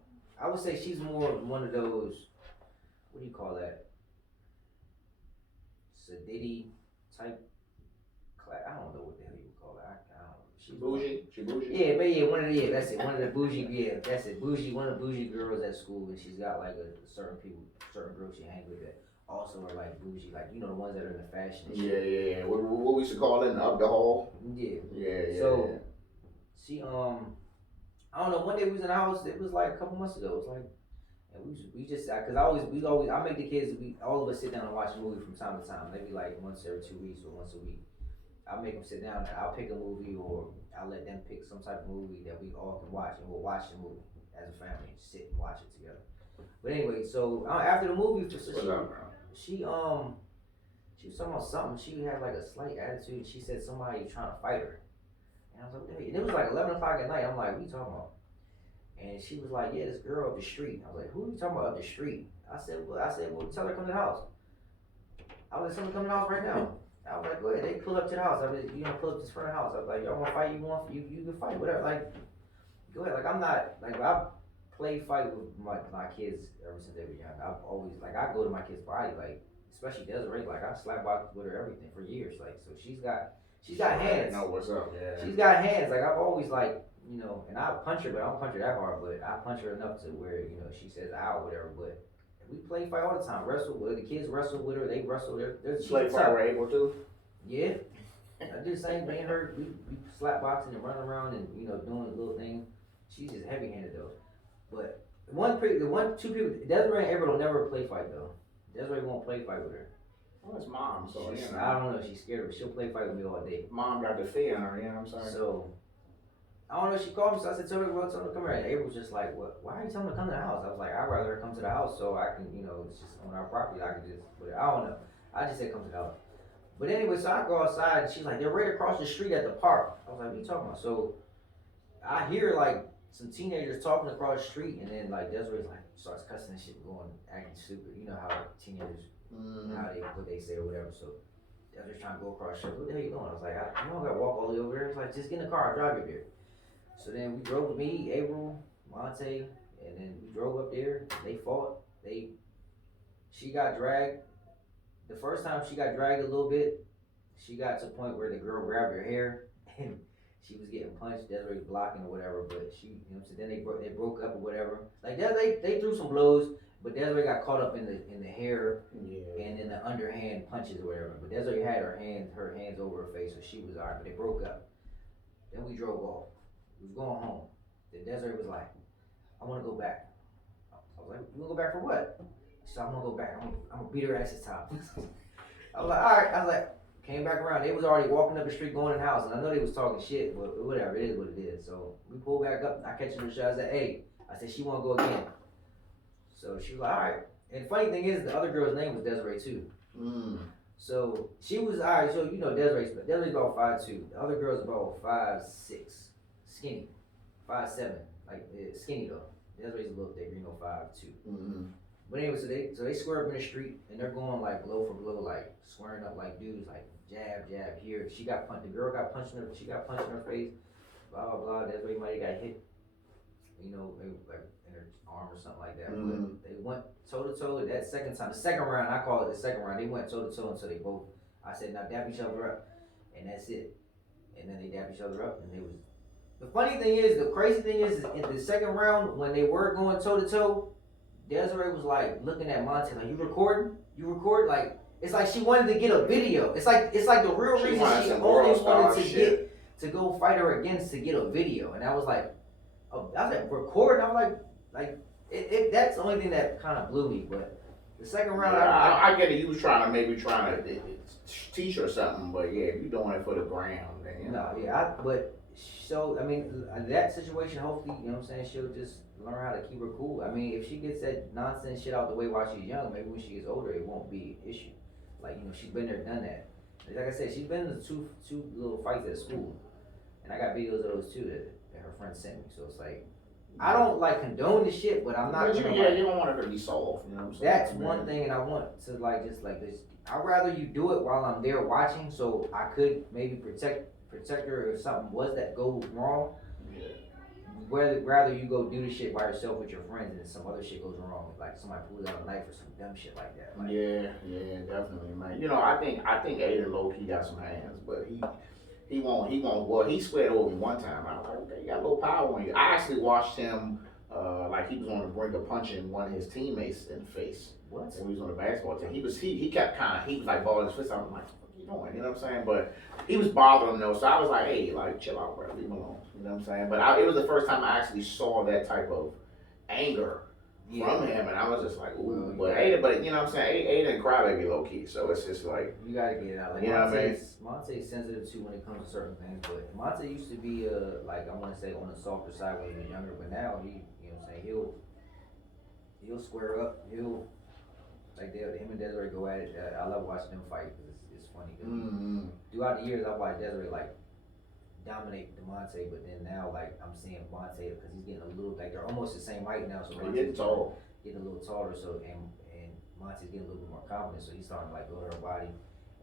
I would say she's more one of those. What do you call that? Sadiddy type class. I don't know what the hell you would call it. I don't know. She bougie. She bougie. Yeah, but yeah, that's it. One of the bougie. Yeah, that's it. Bougie. One of the bougie girls at school, and she's got like certain girls she hangs with that also are like bougie, like the ones that are in the fashion. And shit. Yeah. What we used to call it up the hall. Yeah. So she I don't know. One day we was in the house. It was like a couple months ago. It was like, and we just because I make the kids all of us sit down and watch a movie from time to time. Maybe like once every 2 weeks or once a week. I'll make them sit down and I'll pick a movie or I'll let them pick some type of movie that we all can watch and we'll watch the movie as a family and sit and watch it together. But anyway, so after the movie, she was talking about something. She had like a slight attitude. She said somebody trying to fight her, and I was like, hey. And it was like 11 o'clock at night. I'm like, what are you talking about? And she was like, yeah, this girl up the street. I was like, who are you talking about up the street? I said, well, tell her to come to the house. I was like, tell her to come to the house right now. I was like, go ahead. They pull up to the house. I was, pull up to the front of the house. I was like, y'all want to fight? You can fight, whatever. Like, go ahead. Like, I'm not like I play fight with my kids ever since they were young. I've always I go to my kids' body, like especially Desiree. Like I slap box with her everything for years. Like so she's got hands. Know what's up? Yeah. She's got hands. Like I've always and I punch her, but I don't punch her that hard. But I punch her enough to where she says ow, whatever. But we play fight all the time. Wrestle with her. The kids wrestle with her. They wrestle. They're play fight. We're able to. Yeah. I do the same thing. Her, we slap boxing and run around and doing a little thing. She's just heavy handed though. But two people, Desiree and April will never play fight though. Desiree won't play fight with her. Well, it's mom, so I don't know. She's scared of her. She'll play fight with me all day. Mom got the fear in her. You know what I'm saying? So I don't know. She called me, so I said, "Tell her to come here." And April was just like, "What? Why are you telling her to come to the house?" I was like, "I'd rather her come to the house so I can, it's just on our property. I can just put it. I don't know. I just said come to the house." But anyway, so I go outside and she's like, "They're right across the street at the park." I was like, "What are you talking about?" So I hear like some teenagers talking across the street, and then like Desiree's like starts cussing and shit, going acting stupid. You know how teenagers, how what they say or whatever. So Desiree's trying to go across the street. What the hell you doing? I was like, I don't gotta walk all the way over there. It's like just get in the car, I'll drive you there. So then we drove with me, April, Monte, and then we drove up there. They fought. She got dragged The first time she got dragged a little bit, she got to the point where the girl grabbed her hair and she was getting punched. Desiree was blocking or whatever, but she, you know, so then they broke up or whatever. Like they threw some blows, but Desiree got caught up in the hair Yeah. and in the underhand punches or whatever. But Desiree had her hands over her face, so she was alright. But they broke up. Then we drove off. We was going home. Then Desiree was like, "I want to go back." I was like, "You want to go back for what?" She said, "I want to go back. I'm gonna beat her ass this time." I was like, "All right." I was like, came back around. They was already walking up the street going in the house, and I know they was talking shit, but whatever. It is what it is. So we pulled back up. I catch her in the shot. I said, "Hey," I said, "She want to go again." So she was like, "All right." And the funny thing is, the other girl's name was Desiree too. Mm. So she was all right. So you know, Desiree's about 5'2". The other girl's about 5'6", skinny, 5'7", like skinny though. Desiree's a little thicker, you know, 5'2". Mm-hmm. But anyway, so they square up in the street and they're going like blow for blow, like squaring up like dudes, like jab, jab here. She got punched. The girl got punched in her. She got punched in her face. Blah blah blah. Desiree might have got hit, you know, maybe like in her arm or something like that. Mm-hmm. But they went toe to toe that second time. The second round, I call it the second round. They went toe to toe until they both. I said, now dap each other up, and that's it. And then they dap each other up, and they was. The funny thing is, the crazy thing is, in the second round when they were going toe to toe, Desiree was like looking at Monte like, "You recording? You record?" Like it's like she wanted to get a video. It's like the real She reason wanted she some only world star wanted to shit. get to go fight her against to get a video. And I was like, oh, I was like, record. I was like that's the only thing that kind of blew me. But the second round, Yeah, I get it. You was trying to teach her something, but yeah, if you doing it for the gram, then you know. no, yeah, but so I mean that situation. Hopefully, you know what I'm saying. She'll just learn how to keep her cool. I mean, if she gets that nonsense shit out the way while she's young, maybe when she gets older, it won't be an issue. Like you know, she's been there, done that. Like I said, she's been in two little fights at school, and I got videos of those too that her friend sent me. So it's like I don't like condone the shit, but I'm not. But you don't want her to be soft. You know what I'm saying? That's one thing, and I want to like just like this. I'd rather you do it while I'm there watching, so I could maybe protect her if something was that goes wrong. Yeah. Whether rather you go do the shit by yourself with your friends and then some other shit goes wrong, like somebody pulls out a knife or some dumb shit like that. Like, Yeah, definitely, man. You know, I think Aiden low key got some hands, but he won't. Well, he squared over me one time. I was like, okay, you got a little power on you. I actually watched him. Like he was on the brink of punching one of his teammates in the face what? when he was on the basketball team. He kept he was like balling his fist. I was like, what are you doing? You know what I'm saying? But he was bothering him though, so I was like, hey, like chill out, bro, leave him alone. You know what I'm saying? But it was the first time I actually saw that type of anger from him, and I was just like, ooh. Well, but you know what I'm saying? Aiden crybaby low key, so it's just like, you gotta get it out. Like you know what I mean? Monte's sensitive too when it comes to certain things, but Monte used to be like I want to say on the softer side when he was younger, but now he, you know what I'm saying, he'll square up. He'll like him and Desiree go at it. I love watching them fight because it's funny. Cause mm-hmm. throughout the years, I've watched Desiree like dominate Demonte, but then now like I'm seeing Monte because he's getting a little like they're almost the same height now, so He's getting tall. getting a little taller. So and Monte's getting a little bit more confident, so he's starting to like go to her body,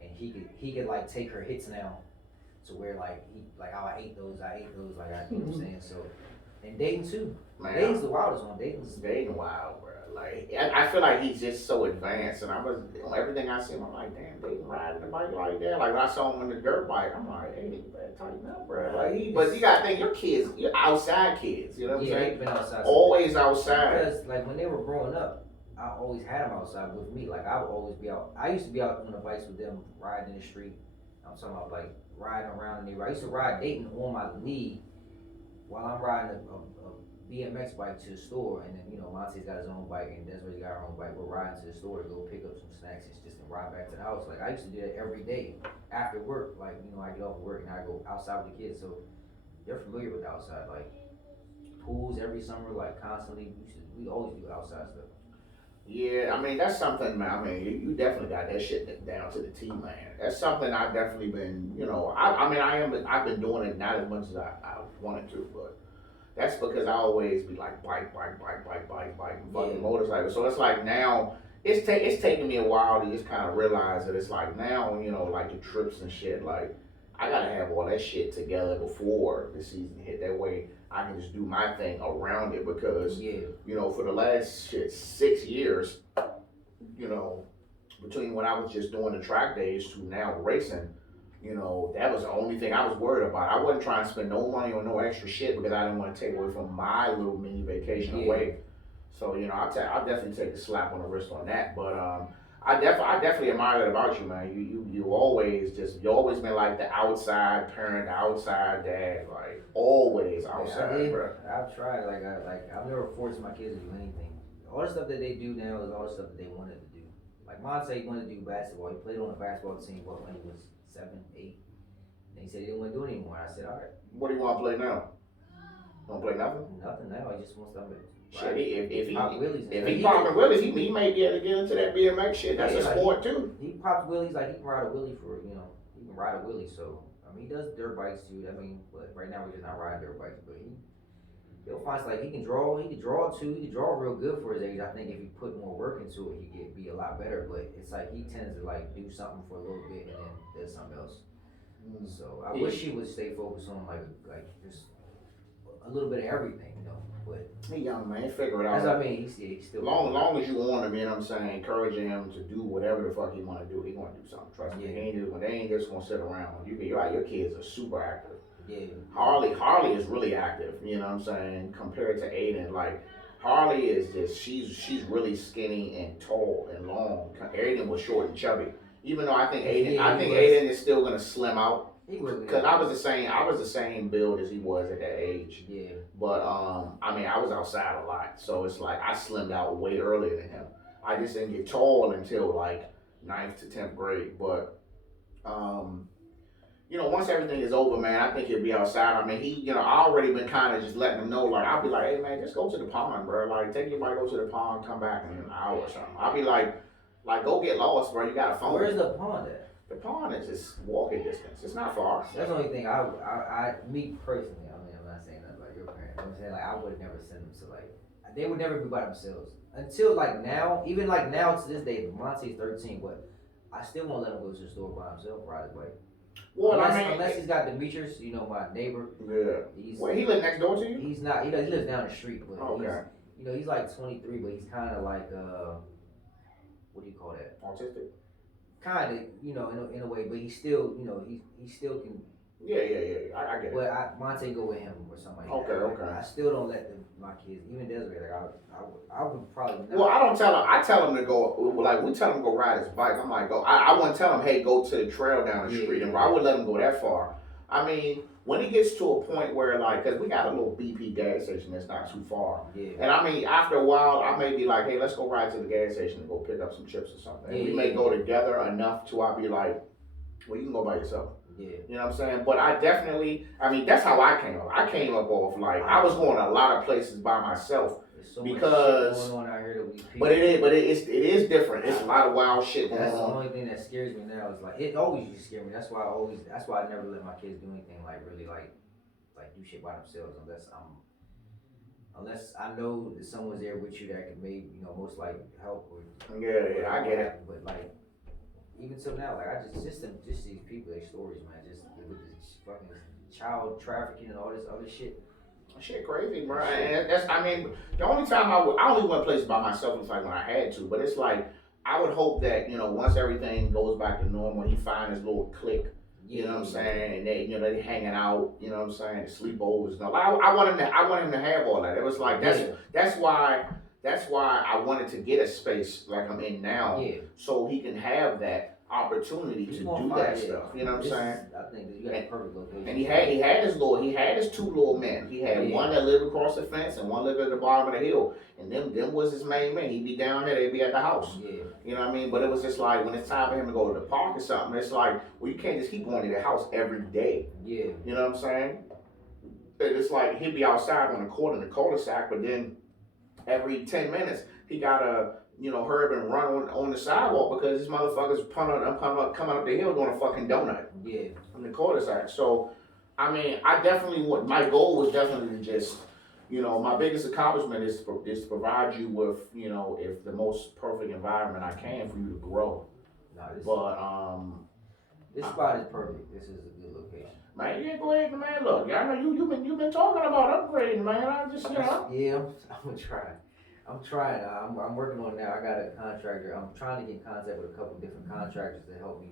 and he could like take her hits now, to where like he like oh, I ate those like you know what I'm saying. So and Dayton too. Man, Dayton's the wildest one. Dayton wild, bro. Like I feel like he's just so advanced, and I was on everything I see him. I'm like, damn, Dayton riding the bike like that. Like when I saw him on the dirt bike, I'm like, hey, you better tighten up, bro. Like but you gotta think your kids, you're outside kids. You know what I'm saying? They've been outside. Always outside. Because like when they were growing up, I always had them outside with me. Like I would always be out. I used to be out on the bikes with them, riding in the street. I'm talking about like riding around in the. I used to ride Dayton on my knee while I'm riding a BMX bike to the store, and then you know Monte's got his own bike, and Desiree's got her own bike. We're riding to the store to go pick up some snacks and just to ride back to the house. Like I used to do that every day after work. Like you know I get off of work and I go outside with the kids, so they're familiar with the outside. Like pools every summer, like constantly. We always do outside stuff. Yeah, I mean that's something, man. I mean, you definitely got that shit down to the T, man. That's something I've definitely been, you know. I mean, I've been doing it not as much as I wanted to, but that's because I always be like bike, and fucking motorcycle. So it's like now it's taking me a while to just kind of realize that it's like now, you know, like the trips and shit. Like I gotta have all that shit together before the season hit. That way I can just do my thing around it because you know for the last 6 years, you know, between when I was just doing the track days to now racing, that was the only thing I was worried about. I wasn't trying to spend no money on no extra shit because I didn't want to take away from my little mini vacation Yeah. away. So I'll definitely take a slap on the wrist on that. But I definitely admire that about you, man. You always been like the outside parent, the outside dad, like always Man, I outside, did. bro. I've tried. I've never forced my kids to do anything. All the stuff that they do now is all the stuff that they wanted to do. Like Monte wanted to do basketball. He played on a basketball team when he was 7, 8. And he said he didn't want to do it anymore. I said, all right, What do you want to play now? Want to play nothing? nothing now. He just wants to Shit, pop willies. if he popping willies, he may be able to get into that BMX shit. That's a sport too. He pops willies like he can ride a willie he can ride a willie. So I mean, he does dirt bikes too. I mean, but right now we're just not riding dirt bikes. But he'll find like he can draw. He can draw too. He can draw real good for his age. I think if he put more work into it, he could be a lot better. But it's like he tends to like do something for a little bit and then does something else. So I wish he would stay focused on like just a little bit of everything, But he young man, figure it out. As I mean, he's still long as you want him, I'm saying, encouraging him to do whatever the fuck he want to do. He want to do something. Trust me. They ain't just gonna sit around. You're right. Your kids are super active. Yeah. Harley is really active. You know what I'm saying? Compared to Aiden, like Harley is just she's really skinny and tall and long. Aiden was short and chubby. Even though I think Aiden is still gonna slim out. Because I was the same build as he was at that age. Yeah. But I mean, I was outside a lot, so it's like I slimmed out way earlier than him. I just didn't get tall until like 9th to 10th grade. But once everything is over, man, I think he'll be outside. I mean, I already been kind of just letting him know, like, I'll be like, hey man, just go to the pond, bro. Like, take your bike, go to the pond, come back in an hour or something. I'll be like, go get lost, bro. You got a phone. Where's the pond at? The pond is just walking distance. It's not far. That's the only thing me personally, I mean, I'm not saying that about your parents. I'm saying like I would never send them to they would never be by themselves until like now. Even like now to this day, Monte's 13, but I still won't let him go to the store by himself, ride his bike. Well, unless he's got Demetrius, my neighbor. Yeah. He live next door to you? He's not. He lives down the street, but okay. He's like 23, but he's kind of like what do you call that? Autistic. Kind of, in a way, but he still, he still can. Yeah. I get it. But Monte go with him or something like that. Okay. I still don't let my kids, even Desiree, I would probably not. Well, I don't tell him. I tell him to go. Like we tell him to go ride his bike. I'm like, go. I wouldn't tell him, hey, go to the trail down the street, and I wouldn't let him go that far. I mean, when he gets to a point where because we got a little BP gas station that's not too far. Yeah. And I mean, after a while, I may be like, hey, let's go ride to the gas station and go pick up some chips or something. And we may go together enough to I'll be like, well, you can go by yourself. Yeah. You know what I'm saying? But that's how I came up. I came up off I was going a lot of places by myself. So because much shit going on out here that it is different. It's a lot of wild shit going on. That's the only thing that scares me now is it always used to scare me. That's why I never let my kids do anything really do shit by themselves unless I know that someone's there with you that could maybe most likely help or yeah, I get it. But even till now, I just these people, their stories, man, just with this fucking child trafficking and all this other shit. Shit crazy, bro. And the only time I only went places by myself was when I had to. But it's I would hope that once everything goes back to normal, he find his little clique. You know what I'm saying? And they hanging out. You know what I'm saying? Sleepovers and all. I want him to have all that. It was that's why I wanted to get a space like I'm in now, so he can have that opportunity to do that stuff. You know what I'm saying? I think that you got a perfect location. And he had his two little men. He had one that lived across the fence and one lived at the bottom of the hill. And them was his main men. He'd be down there, they'd be at the house. Yeah. You know what I mean? But it was just when it's time for him to go to the park or something, it's you can't just keep going to the house every day. Yeah. You know what I'm saying? It's he'd be outside on the court in the cul-de-sac, but then every 10 minutes he gotta hurry up and run on the sidewalk because these motherfuckers coming up the hill doing a fucking donut. Yeah. On the cul-de-sac. So, I mean, my goal was definitely to just, my biggest accomplishment is to provide you with, if the most perfect environment I can for you to grow. This spot is perfect. This is a good location. Man, yeah, go ahead, man. Look, I know you've been talking about upgrading, man. I just, Yeah, I'm gonna try. I'm trying. I'm working on it now. I got a contractor. I'm trying to get in contact with a couple different contractors to help me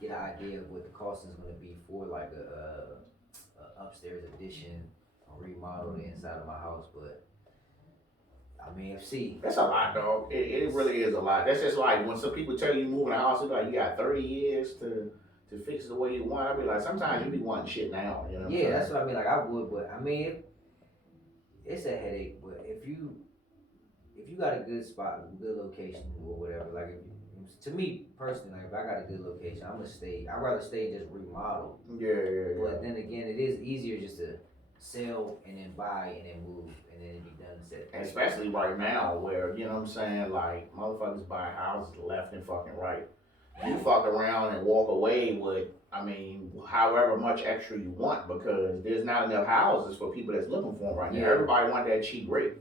get an idea of what the cost is going to be for like a upstairs addition or remodel the inside of my house. But I mean, see, That's a lot, dog. It it's, really is a lot. That's just like when some people tell you move in a house, it's like you got 30 years to fix it the way you want. I be like, sometimes you be wanting shit now. You know what I'm yeah, saying? that's what I mean. Like I would, but I mean, it's a headache. But if you got a good spot, a good location or whatever, like to me personally, like if I got a good location, I'm gonna stay. I'd rather stay and just remodel. Yeah. But then again, it is easier just to sell and then buy and then move and then it be done and set. And especially right now, where you know what I'm saying, like motherfuckers buy houses left and fucking right. You fuck around and walk away with, I mean, however much extra you want because there's not enough houses for people that's looking for them right now. Yeah. Everybody want that cheap rate.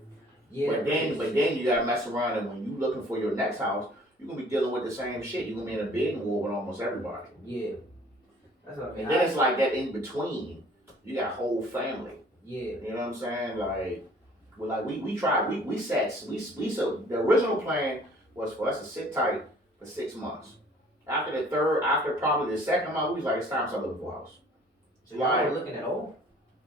Yeah, But then you gotta mess around and when you looking for your next house, you're gonna be dealing with the same shit. You're gonna be in a bidding war with almost everybody. Yeah, that's what I mean. And then it's like that in between. You got whole family. Yeah, You know what I'm saying? We tried we so the original plan was for us to sit tight for 6 months. After probably the second month, we was like, it's time to start looking for a house. so y'all weren't looking at all.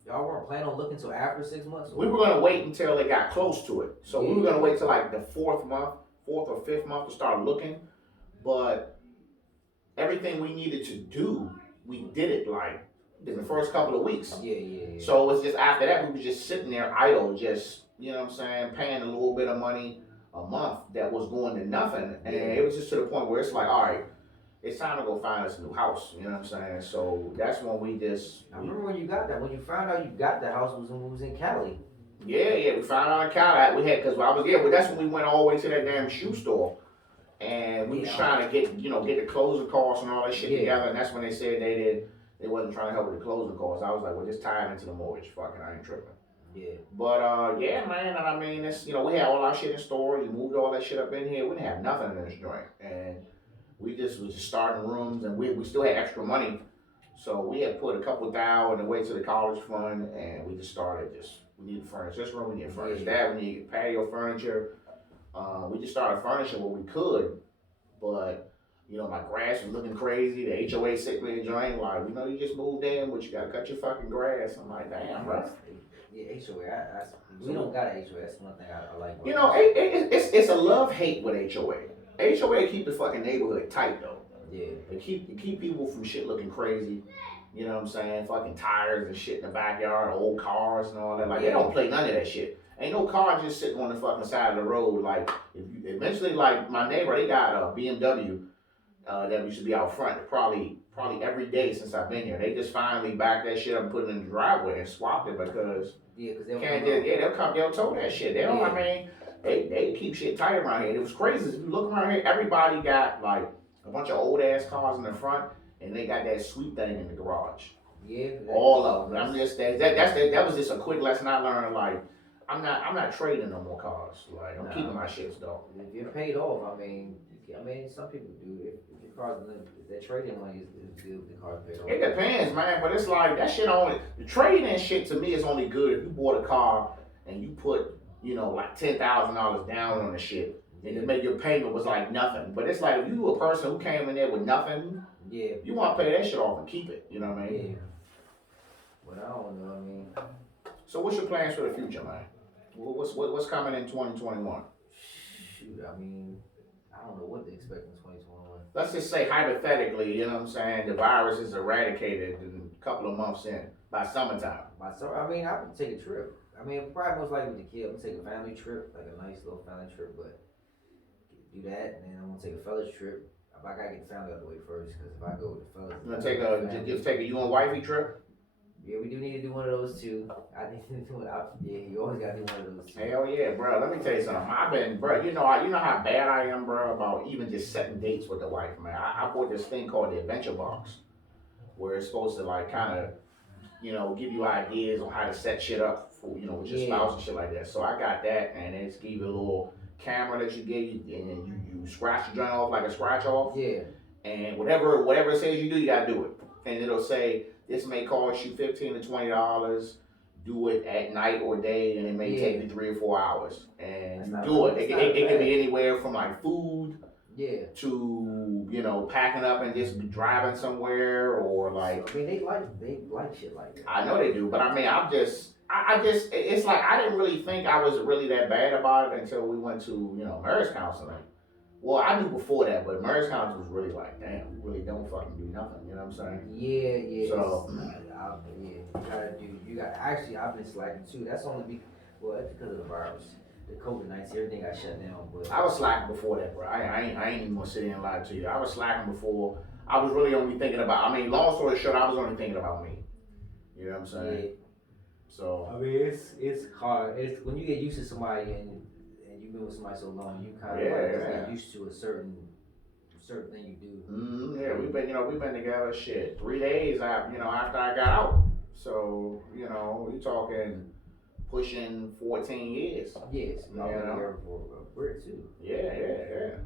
Y'all weren't planning on looking until after 6 months. We were gonna wait until they got close to it. So we were Yeah. gonna wait till like the fourth or fifth month to start looking. But everything we needed to do, we did it like in the first couple of weeks. Yeah. So it was just after that we was just sitting there idle, just you know what I'm saying, paying a little bit of money a month that was going to nothing, and it was just to the point where it's like, all right, it's time to go find us a new house. You know what I'm saying? So that's when I remember when you got that. When you found out you got the house was when we was in Cali. we found out in Cali we had because I was there, but that's when we went all the way to that damn shoe store. And we was trying to get the closing costs and all that shit together, and that's when they said they wasn't trying to help with the closing costs. I was like, well, just tie it into the mortgage. Fucking, I ain't tripping. Yeah. But yeah, man. And I mean, it's we had all our shit in storage. We moved all that shit up in here. We didn't have nothing in this joint, and we just was just starting rooms, and we still had extra money, so we had put a couple thousand away to the college fund, and we just started we need to furnish this room, we need to furnish that, we need patio furniture. We just started furnishing what we could, but my grass was looking crazy. The HOA sick me and joint like, you just moved in, but you gotta cut your fucking grass. I'm like, damn, bro. Yeah, HOA. We don't got an HOA. That's one thing I like. It's a love hate with HOA. HOA keep the fucking neighborhood tight though. Yeah. They keep people from shit looking crazy. You know what I'm saying? Fucking tires and shit in the backyard, old cars and all that. Like they don't play none of that shit. Ain't no car just sitting on the fucking side of the road. Like eventually, like my neighbor, they got a BMW that used to be out front. Probably every day since I've been here. They just finally backed that shit up and put it in the driveway and swapped it because they'll tow that shit. They don't. I mean, they keep shit tight around here. And it was crazy. If you look around here, everybody got like a bunch of old ass cars in the front, and they got that sweet thing in the garage. Yeah. All of them. I'm just that was just a quick lesson I learned. Like I'm not trading no more cars. Like I'm keeping my shits though. If you're paid off, I mean, some people do. If your car's if that trading money is good, the car's paid off. It depends, man. But it's like that shit only the trading shit to me is only good if you bought a car and you put like $10,000 down on the shit. And to make your payment was like nothing. But it's like if you a person who came in there with nothing, you want to pay that shit off and keep it. You know what I mean? Yeah. But I don't know. I mean, so what's your plans for the future, man? What's coming in 2021? Shoot, I mean, I don't know what to expect in 2021. Let's just say hypothetically, you know what I'm saying, the virus is eradicated in a couple of months in by summertime. I mean, I would take a trip. I mean, probably most likely with the kid, I'm gonna take a family trip, like a nice little family trip, but do that, and then I'm gonna take a fellas trip. I gotta get the family out of the way first, because if I go with the fellas, you gonna just take a you and wifey trip? Yeah, we do need to do one of those too. I need to do it. Yeah, you always gotta do one of those too. Hell yeah, bro. Let me tell you something. I've been, bro. You know how bad I am, bro, about even just setting dates with the wife, man. I bought this thing called the Adventure Box, where it's supposed to like kind of, give you ideas on how to set shit up for, with your spouse and shit like that. So I got that, and it's give you a little camera that you get, and then you scratch the joint off like a scratch off. Yeah. And whatever it says you do, you gotta do it. And it'll say this may cost you $15 to $20. do it at night or day, and it may Yeah. take you 3 or 4 hours, and That's you not do bad. it. That's It, not it, it can bad. be anywhere from like food Yeah. to packing up and just driving somewhere, or like I mean, they like shit like that. I know they do, but I mean, I just, it's like I didn't really think I was really that bad about it until we went to, marriage counseling. Well, I knew before that, but marriage counseling was really like, damn, we really don't fucking do nothing. You know what I'm saying? Yeah, yeah. So, Yeah, you gotta do. You got actually. I've been slacking too. That's only well, that's because of the virus, the COVID-19. Everything got shut down. But I was slacking before that, bro. I ain't even gonna sit here and lie to you. I was slacking before. I was really only thinking about. I mean, long story short, I was only thinking about me. You know what I'm saying? yeah, So, I mean, it's hard. It's when you get used to somebody and you've been with somebody so long, you kind of like just get used to a certain thing you do. yeah, we've been together shit 3 days. After I got out. So, we talking pushing 14 years. Yes, I've been together for a bit too. Yeah.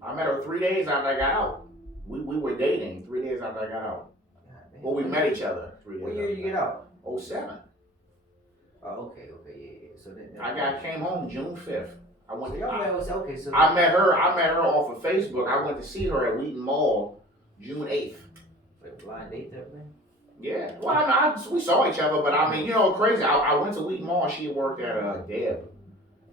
I met her 3 days after I got out. We were dating 3 days after I got out. God, Well, we met each other 3 days. What year did you get out? 07. Oh, okay, yeah. So then I came home June 5th. I went. So y'all met was okay. So I met her off of Facebook. I went to see her at Wheaton Mall June 8th. like blind date type thing. Yeah. Well, we saw each other, but I mean, crazy. I went to Wheaton Mall. She worked at Deb,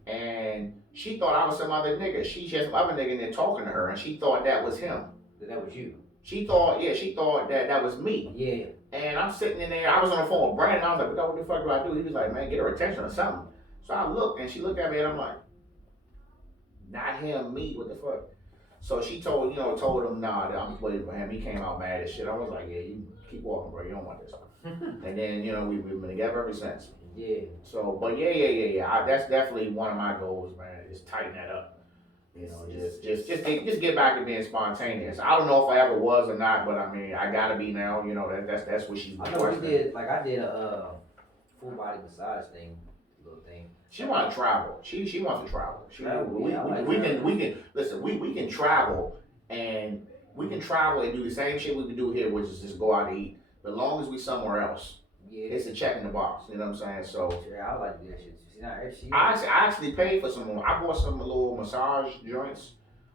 and she thought I was some other nigga. She had some other nigga in there talking to her, and she thought that was him. That was you. She thought that was me. Yeah. And I'm sitting in there. I was on the phone with Brandon. I was like, what the fuck do I do? He was like, man, get her attention or something. So I looked, and she looked at me, and I'm like, not him, me. What the fuck? So she told him, nah, I'm waiting for him. He came out mad as shit. I was like, yeah, you keep walking, bro. You don't want this. And then, we've been together ever since. Yeah. So, but yeah. That's definitely one of my goals, man. Is tighten that up. Just get back to being spontaneous. I don't know if I ever was or not, but I mean, I gotta be now. That's what she's. I know we did. Like I did a full body massage little thing. She want to travel. She wants to travel. We can listen. We can travel and do the same shit we can do here, which is just go out to eat. As long as we somewhere else, it's a check in the box. You know what I'm saying? So yeah, I like to do that shit. I actually paid for some. I bought some little massage joints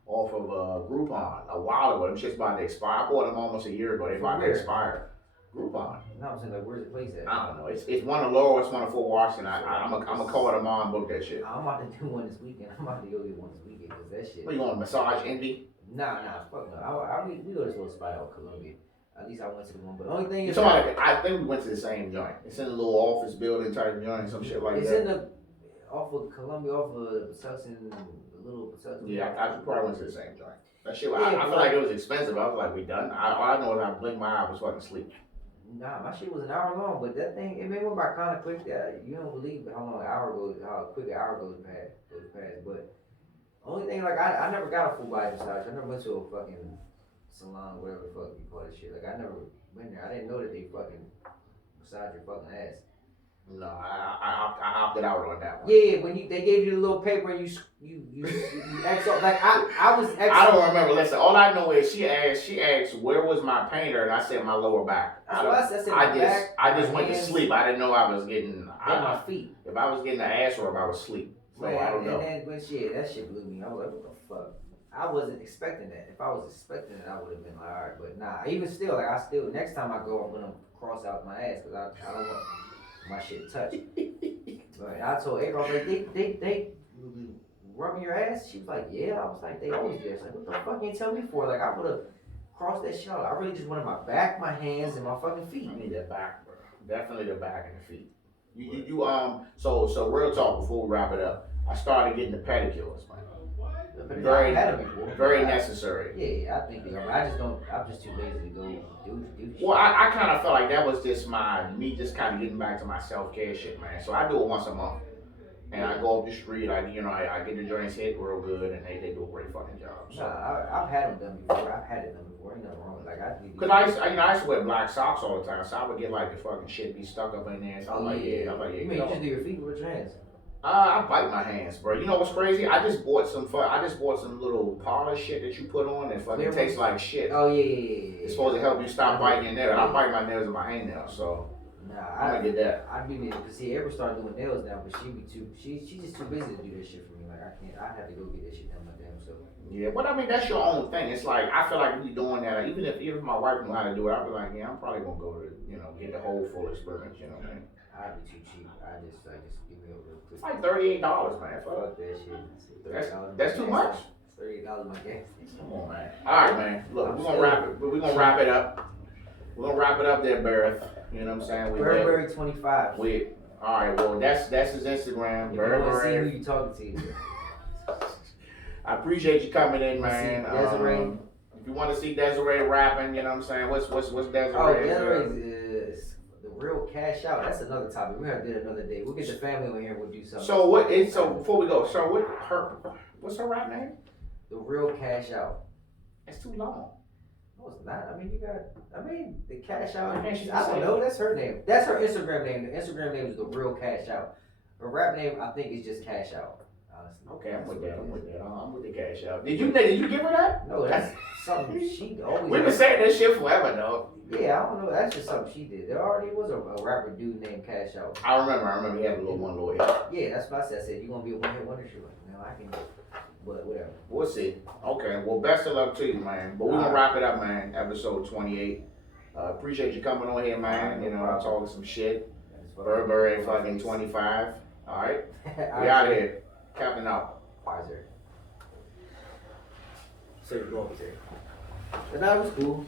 off of Groupon a while ago. Them shit's about to expire. I bought them almost a year ago. They about to expire. Groupon. No, I'm saying like, where's the place at? I don't know. It's one of Laurel. It's one of Fort Washington. I'm a call tomorrow and book that shit. I'm about to do one this weekend. I'm about to go get one this weekend because that shit. What you want, massage envy? Nah, fuck no. We go to this little spot out in Columbia. At least I went to the one. But the only thing is, I think we went to the same joint. It's in a little office building type joint, some shit like that. It's in the off of Columbia, off of Patuxent, the little Patuxent. Yeah, I probably went to the same joint. That shit, I feel like it was expensive. I was like, we done? All I know is I blinked my eye, I was fucking asleep. Nah, my shit was an hour long, but that thing, it went by kind of quick. You don't believe how quick an hour goes past. But only thing, like, I never got a full body massage. I never went to a fucking salon, whatever the fuck you call that shit. Like, I never went there. I didn't know that they fucking massage your fucking ass. No, I opted out on that one. Yeah, when they gave you the little paper and you X off, like I was X. I don't remember. Listen, all I know is she asked where was my painter, and I said my lower back. I just went to sleep. I didn't know I was getting my feet. If I was getting the ass rub, I was asleep. So man, I don't know. And then that shit blew me. I was like, what the fuck? I wasn't expecting that. If I was expecting it, I would have been like, all right. But nah, even still, like next time I go, I'm gonna cross out my ass because I don't want my shit touched. But I told April, I was like, they rubbing your ass? She was like, yeah. I was like, they always do. I was like, what the fuck you ain't tell me for? Like, I would have crossed that shit out. I really just wanted my back, my hands, and my fucking feet. I need that back, bro. Definitely the back and the feet. So real talk before we wrap it up. I started getting the pedicures, man. Very necessary. Yeah, I think they are. I'm just too lazy to go do shit. Well, I kind of felt like that was just me just kind of getting back to my self-care shit, man. So I do it once a month. And I go up the street, I get the joints hit real good, and they do a great fucking job. So. Nah, I've had them done before. Ain't nothing wrong with it. Like, because I used to wear black socks all the time, so I would get like the fucking shit be stuck up in there. So I'm like, yeah. You mean you just do your feet with your hands? I bite my hands, bro. You know what's crazy? I just bought some little polish shit that you put on and fucking tastes like shit. Oh yeah. It's supposed to help you stop biting your nails. I bite my nails with my hangnails, so. Nah, I'm gonna get that. I be need to see Ever start doing nails now, but she's just too busy to do this shit for me. Like I can't. I have to go get this shit done my damn self. Yeah, but I mean that's your own thing. It's like I feel like we doing that. Even if my wife knew how to do it, I'd be like, yeah, I'm probably gonna go to get the whole full experience. You know what I mean? I'd be too cheap. I just give me a real quick. It's like $38, man. Fuck that shit. That's too much. $38 my gas station. Come on, man. All right, man. Look, we're gonna wrap it. We're gonna wrap it up. We're gonna wrap it up there, Barrett. You know what I'm saying? Burberry 25. All right. Well, that's his Instagram. If you want to see who you talking to. I appreciate you coming in, man. Desiree. If you want to see Desiree rapping, you know what I'm saying? What's Desiree? Oh, Desiree is the real cash out. That's another topic. We're gonna do it another day. We'll get the family on here and we'll do something. So before we go, what's her rap name? The real cash out. It's too long. No, it's not. I mean, the cash out. Why can't she I just don't say know. That's her name. That's her Instagram name. The Instagram name is the real cash out. Her rap name, I think, is just cash out. Honestly. Okay, I'm with that. I'm with the cash out. Did you give her that? No, that's something she always. We've been saying that shit forever, though. Yeah, I don't know. That's just something she did. There already was a rapper dude named Cash Out. I remember. He had a little hit. Yeah, that's what I said. I said, you gonna be a one-hit wonder? She was like, no, I can. But whatever. We'll see. Okay. Well, best of luck to you, man. But we're gonna wrap it up, man. Episode 28. Appreciate you coming on here, man. You know, I'm talking some shit. Burberry fucking 25. All right. We out here. Captain out. Pfizer. So you're going with it. But that was cool.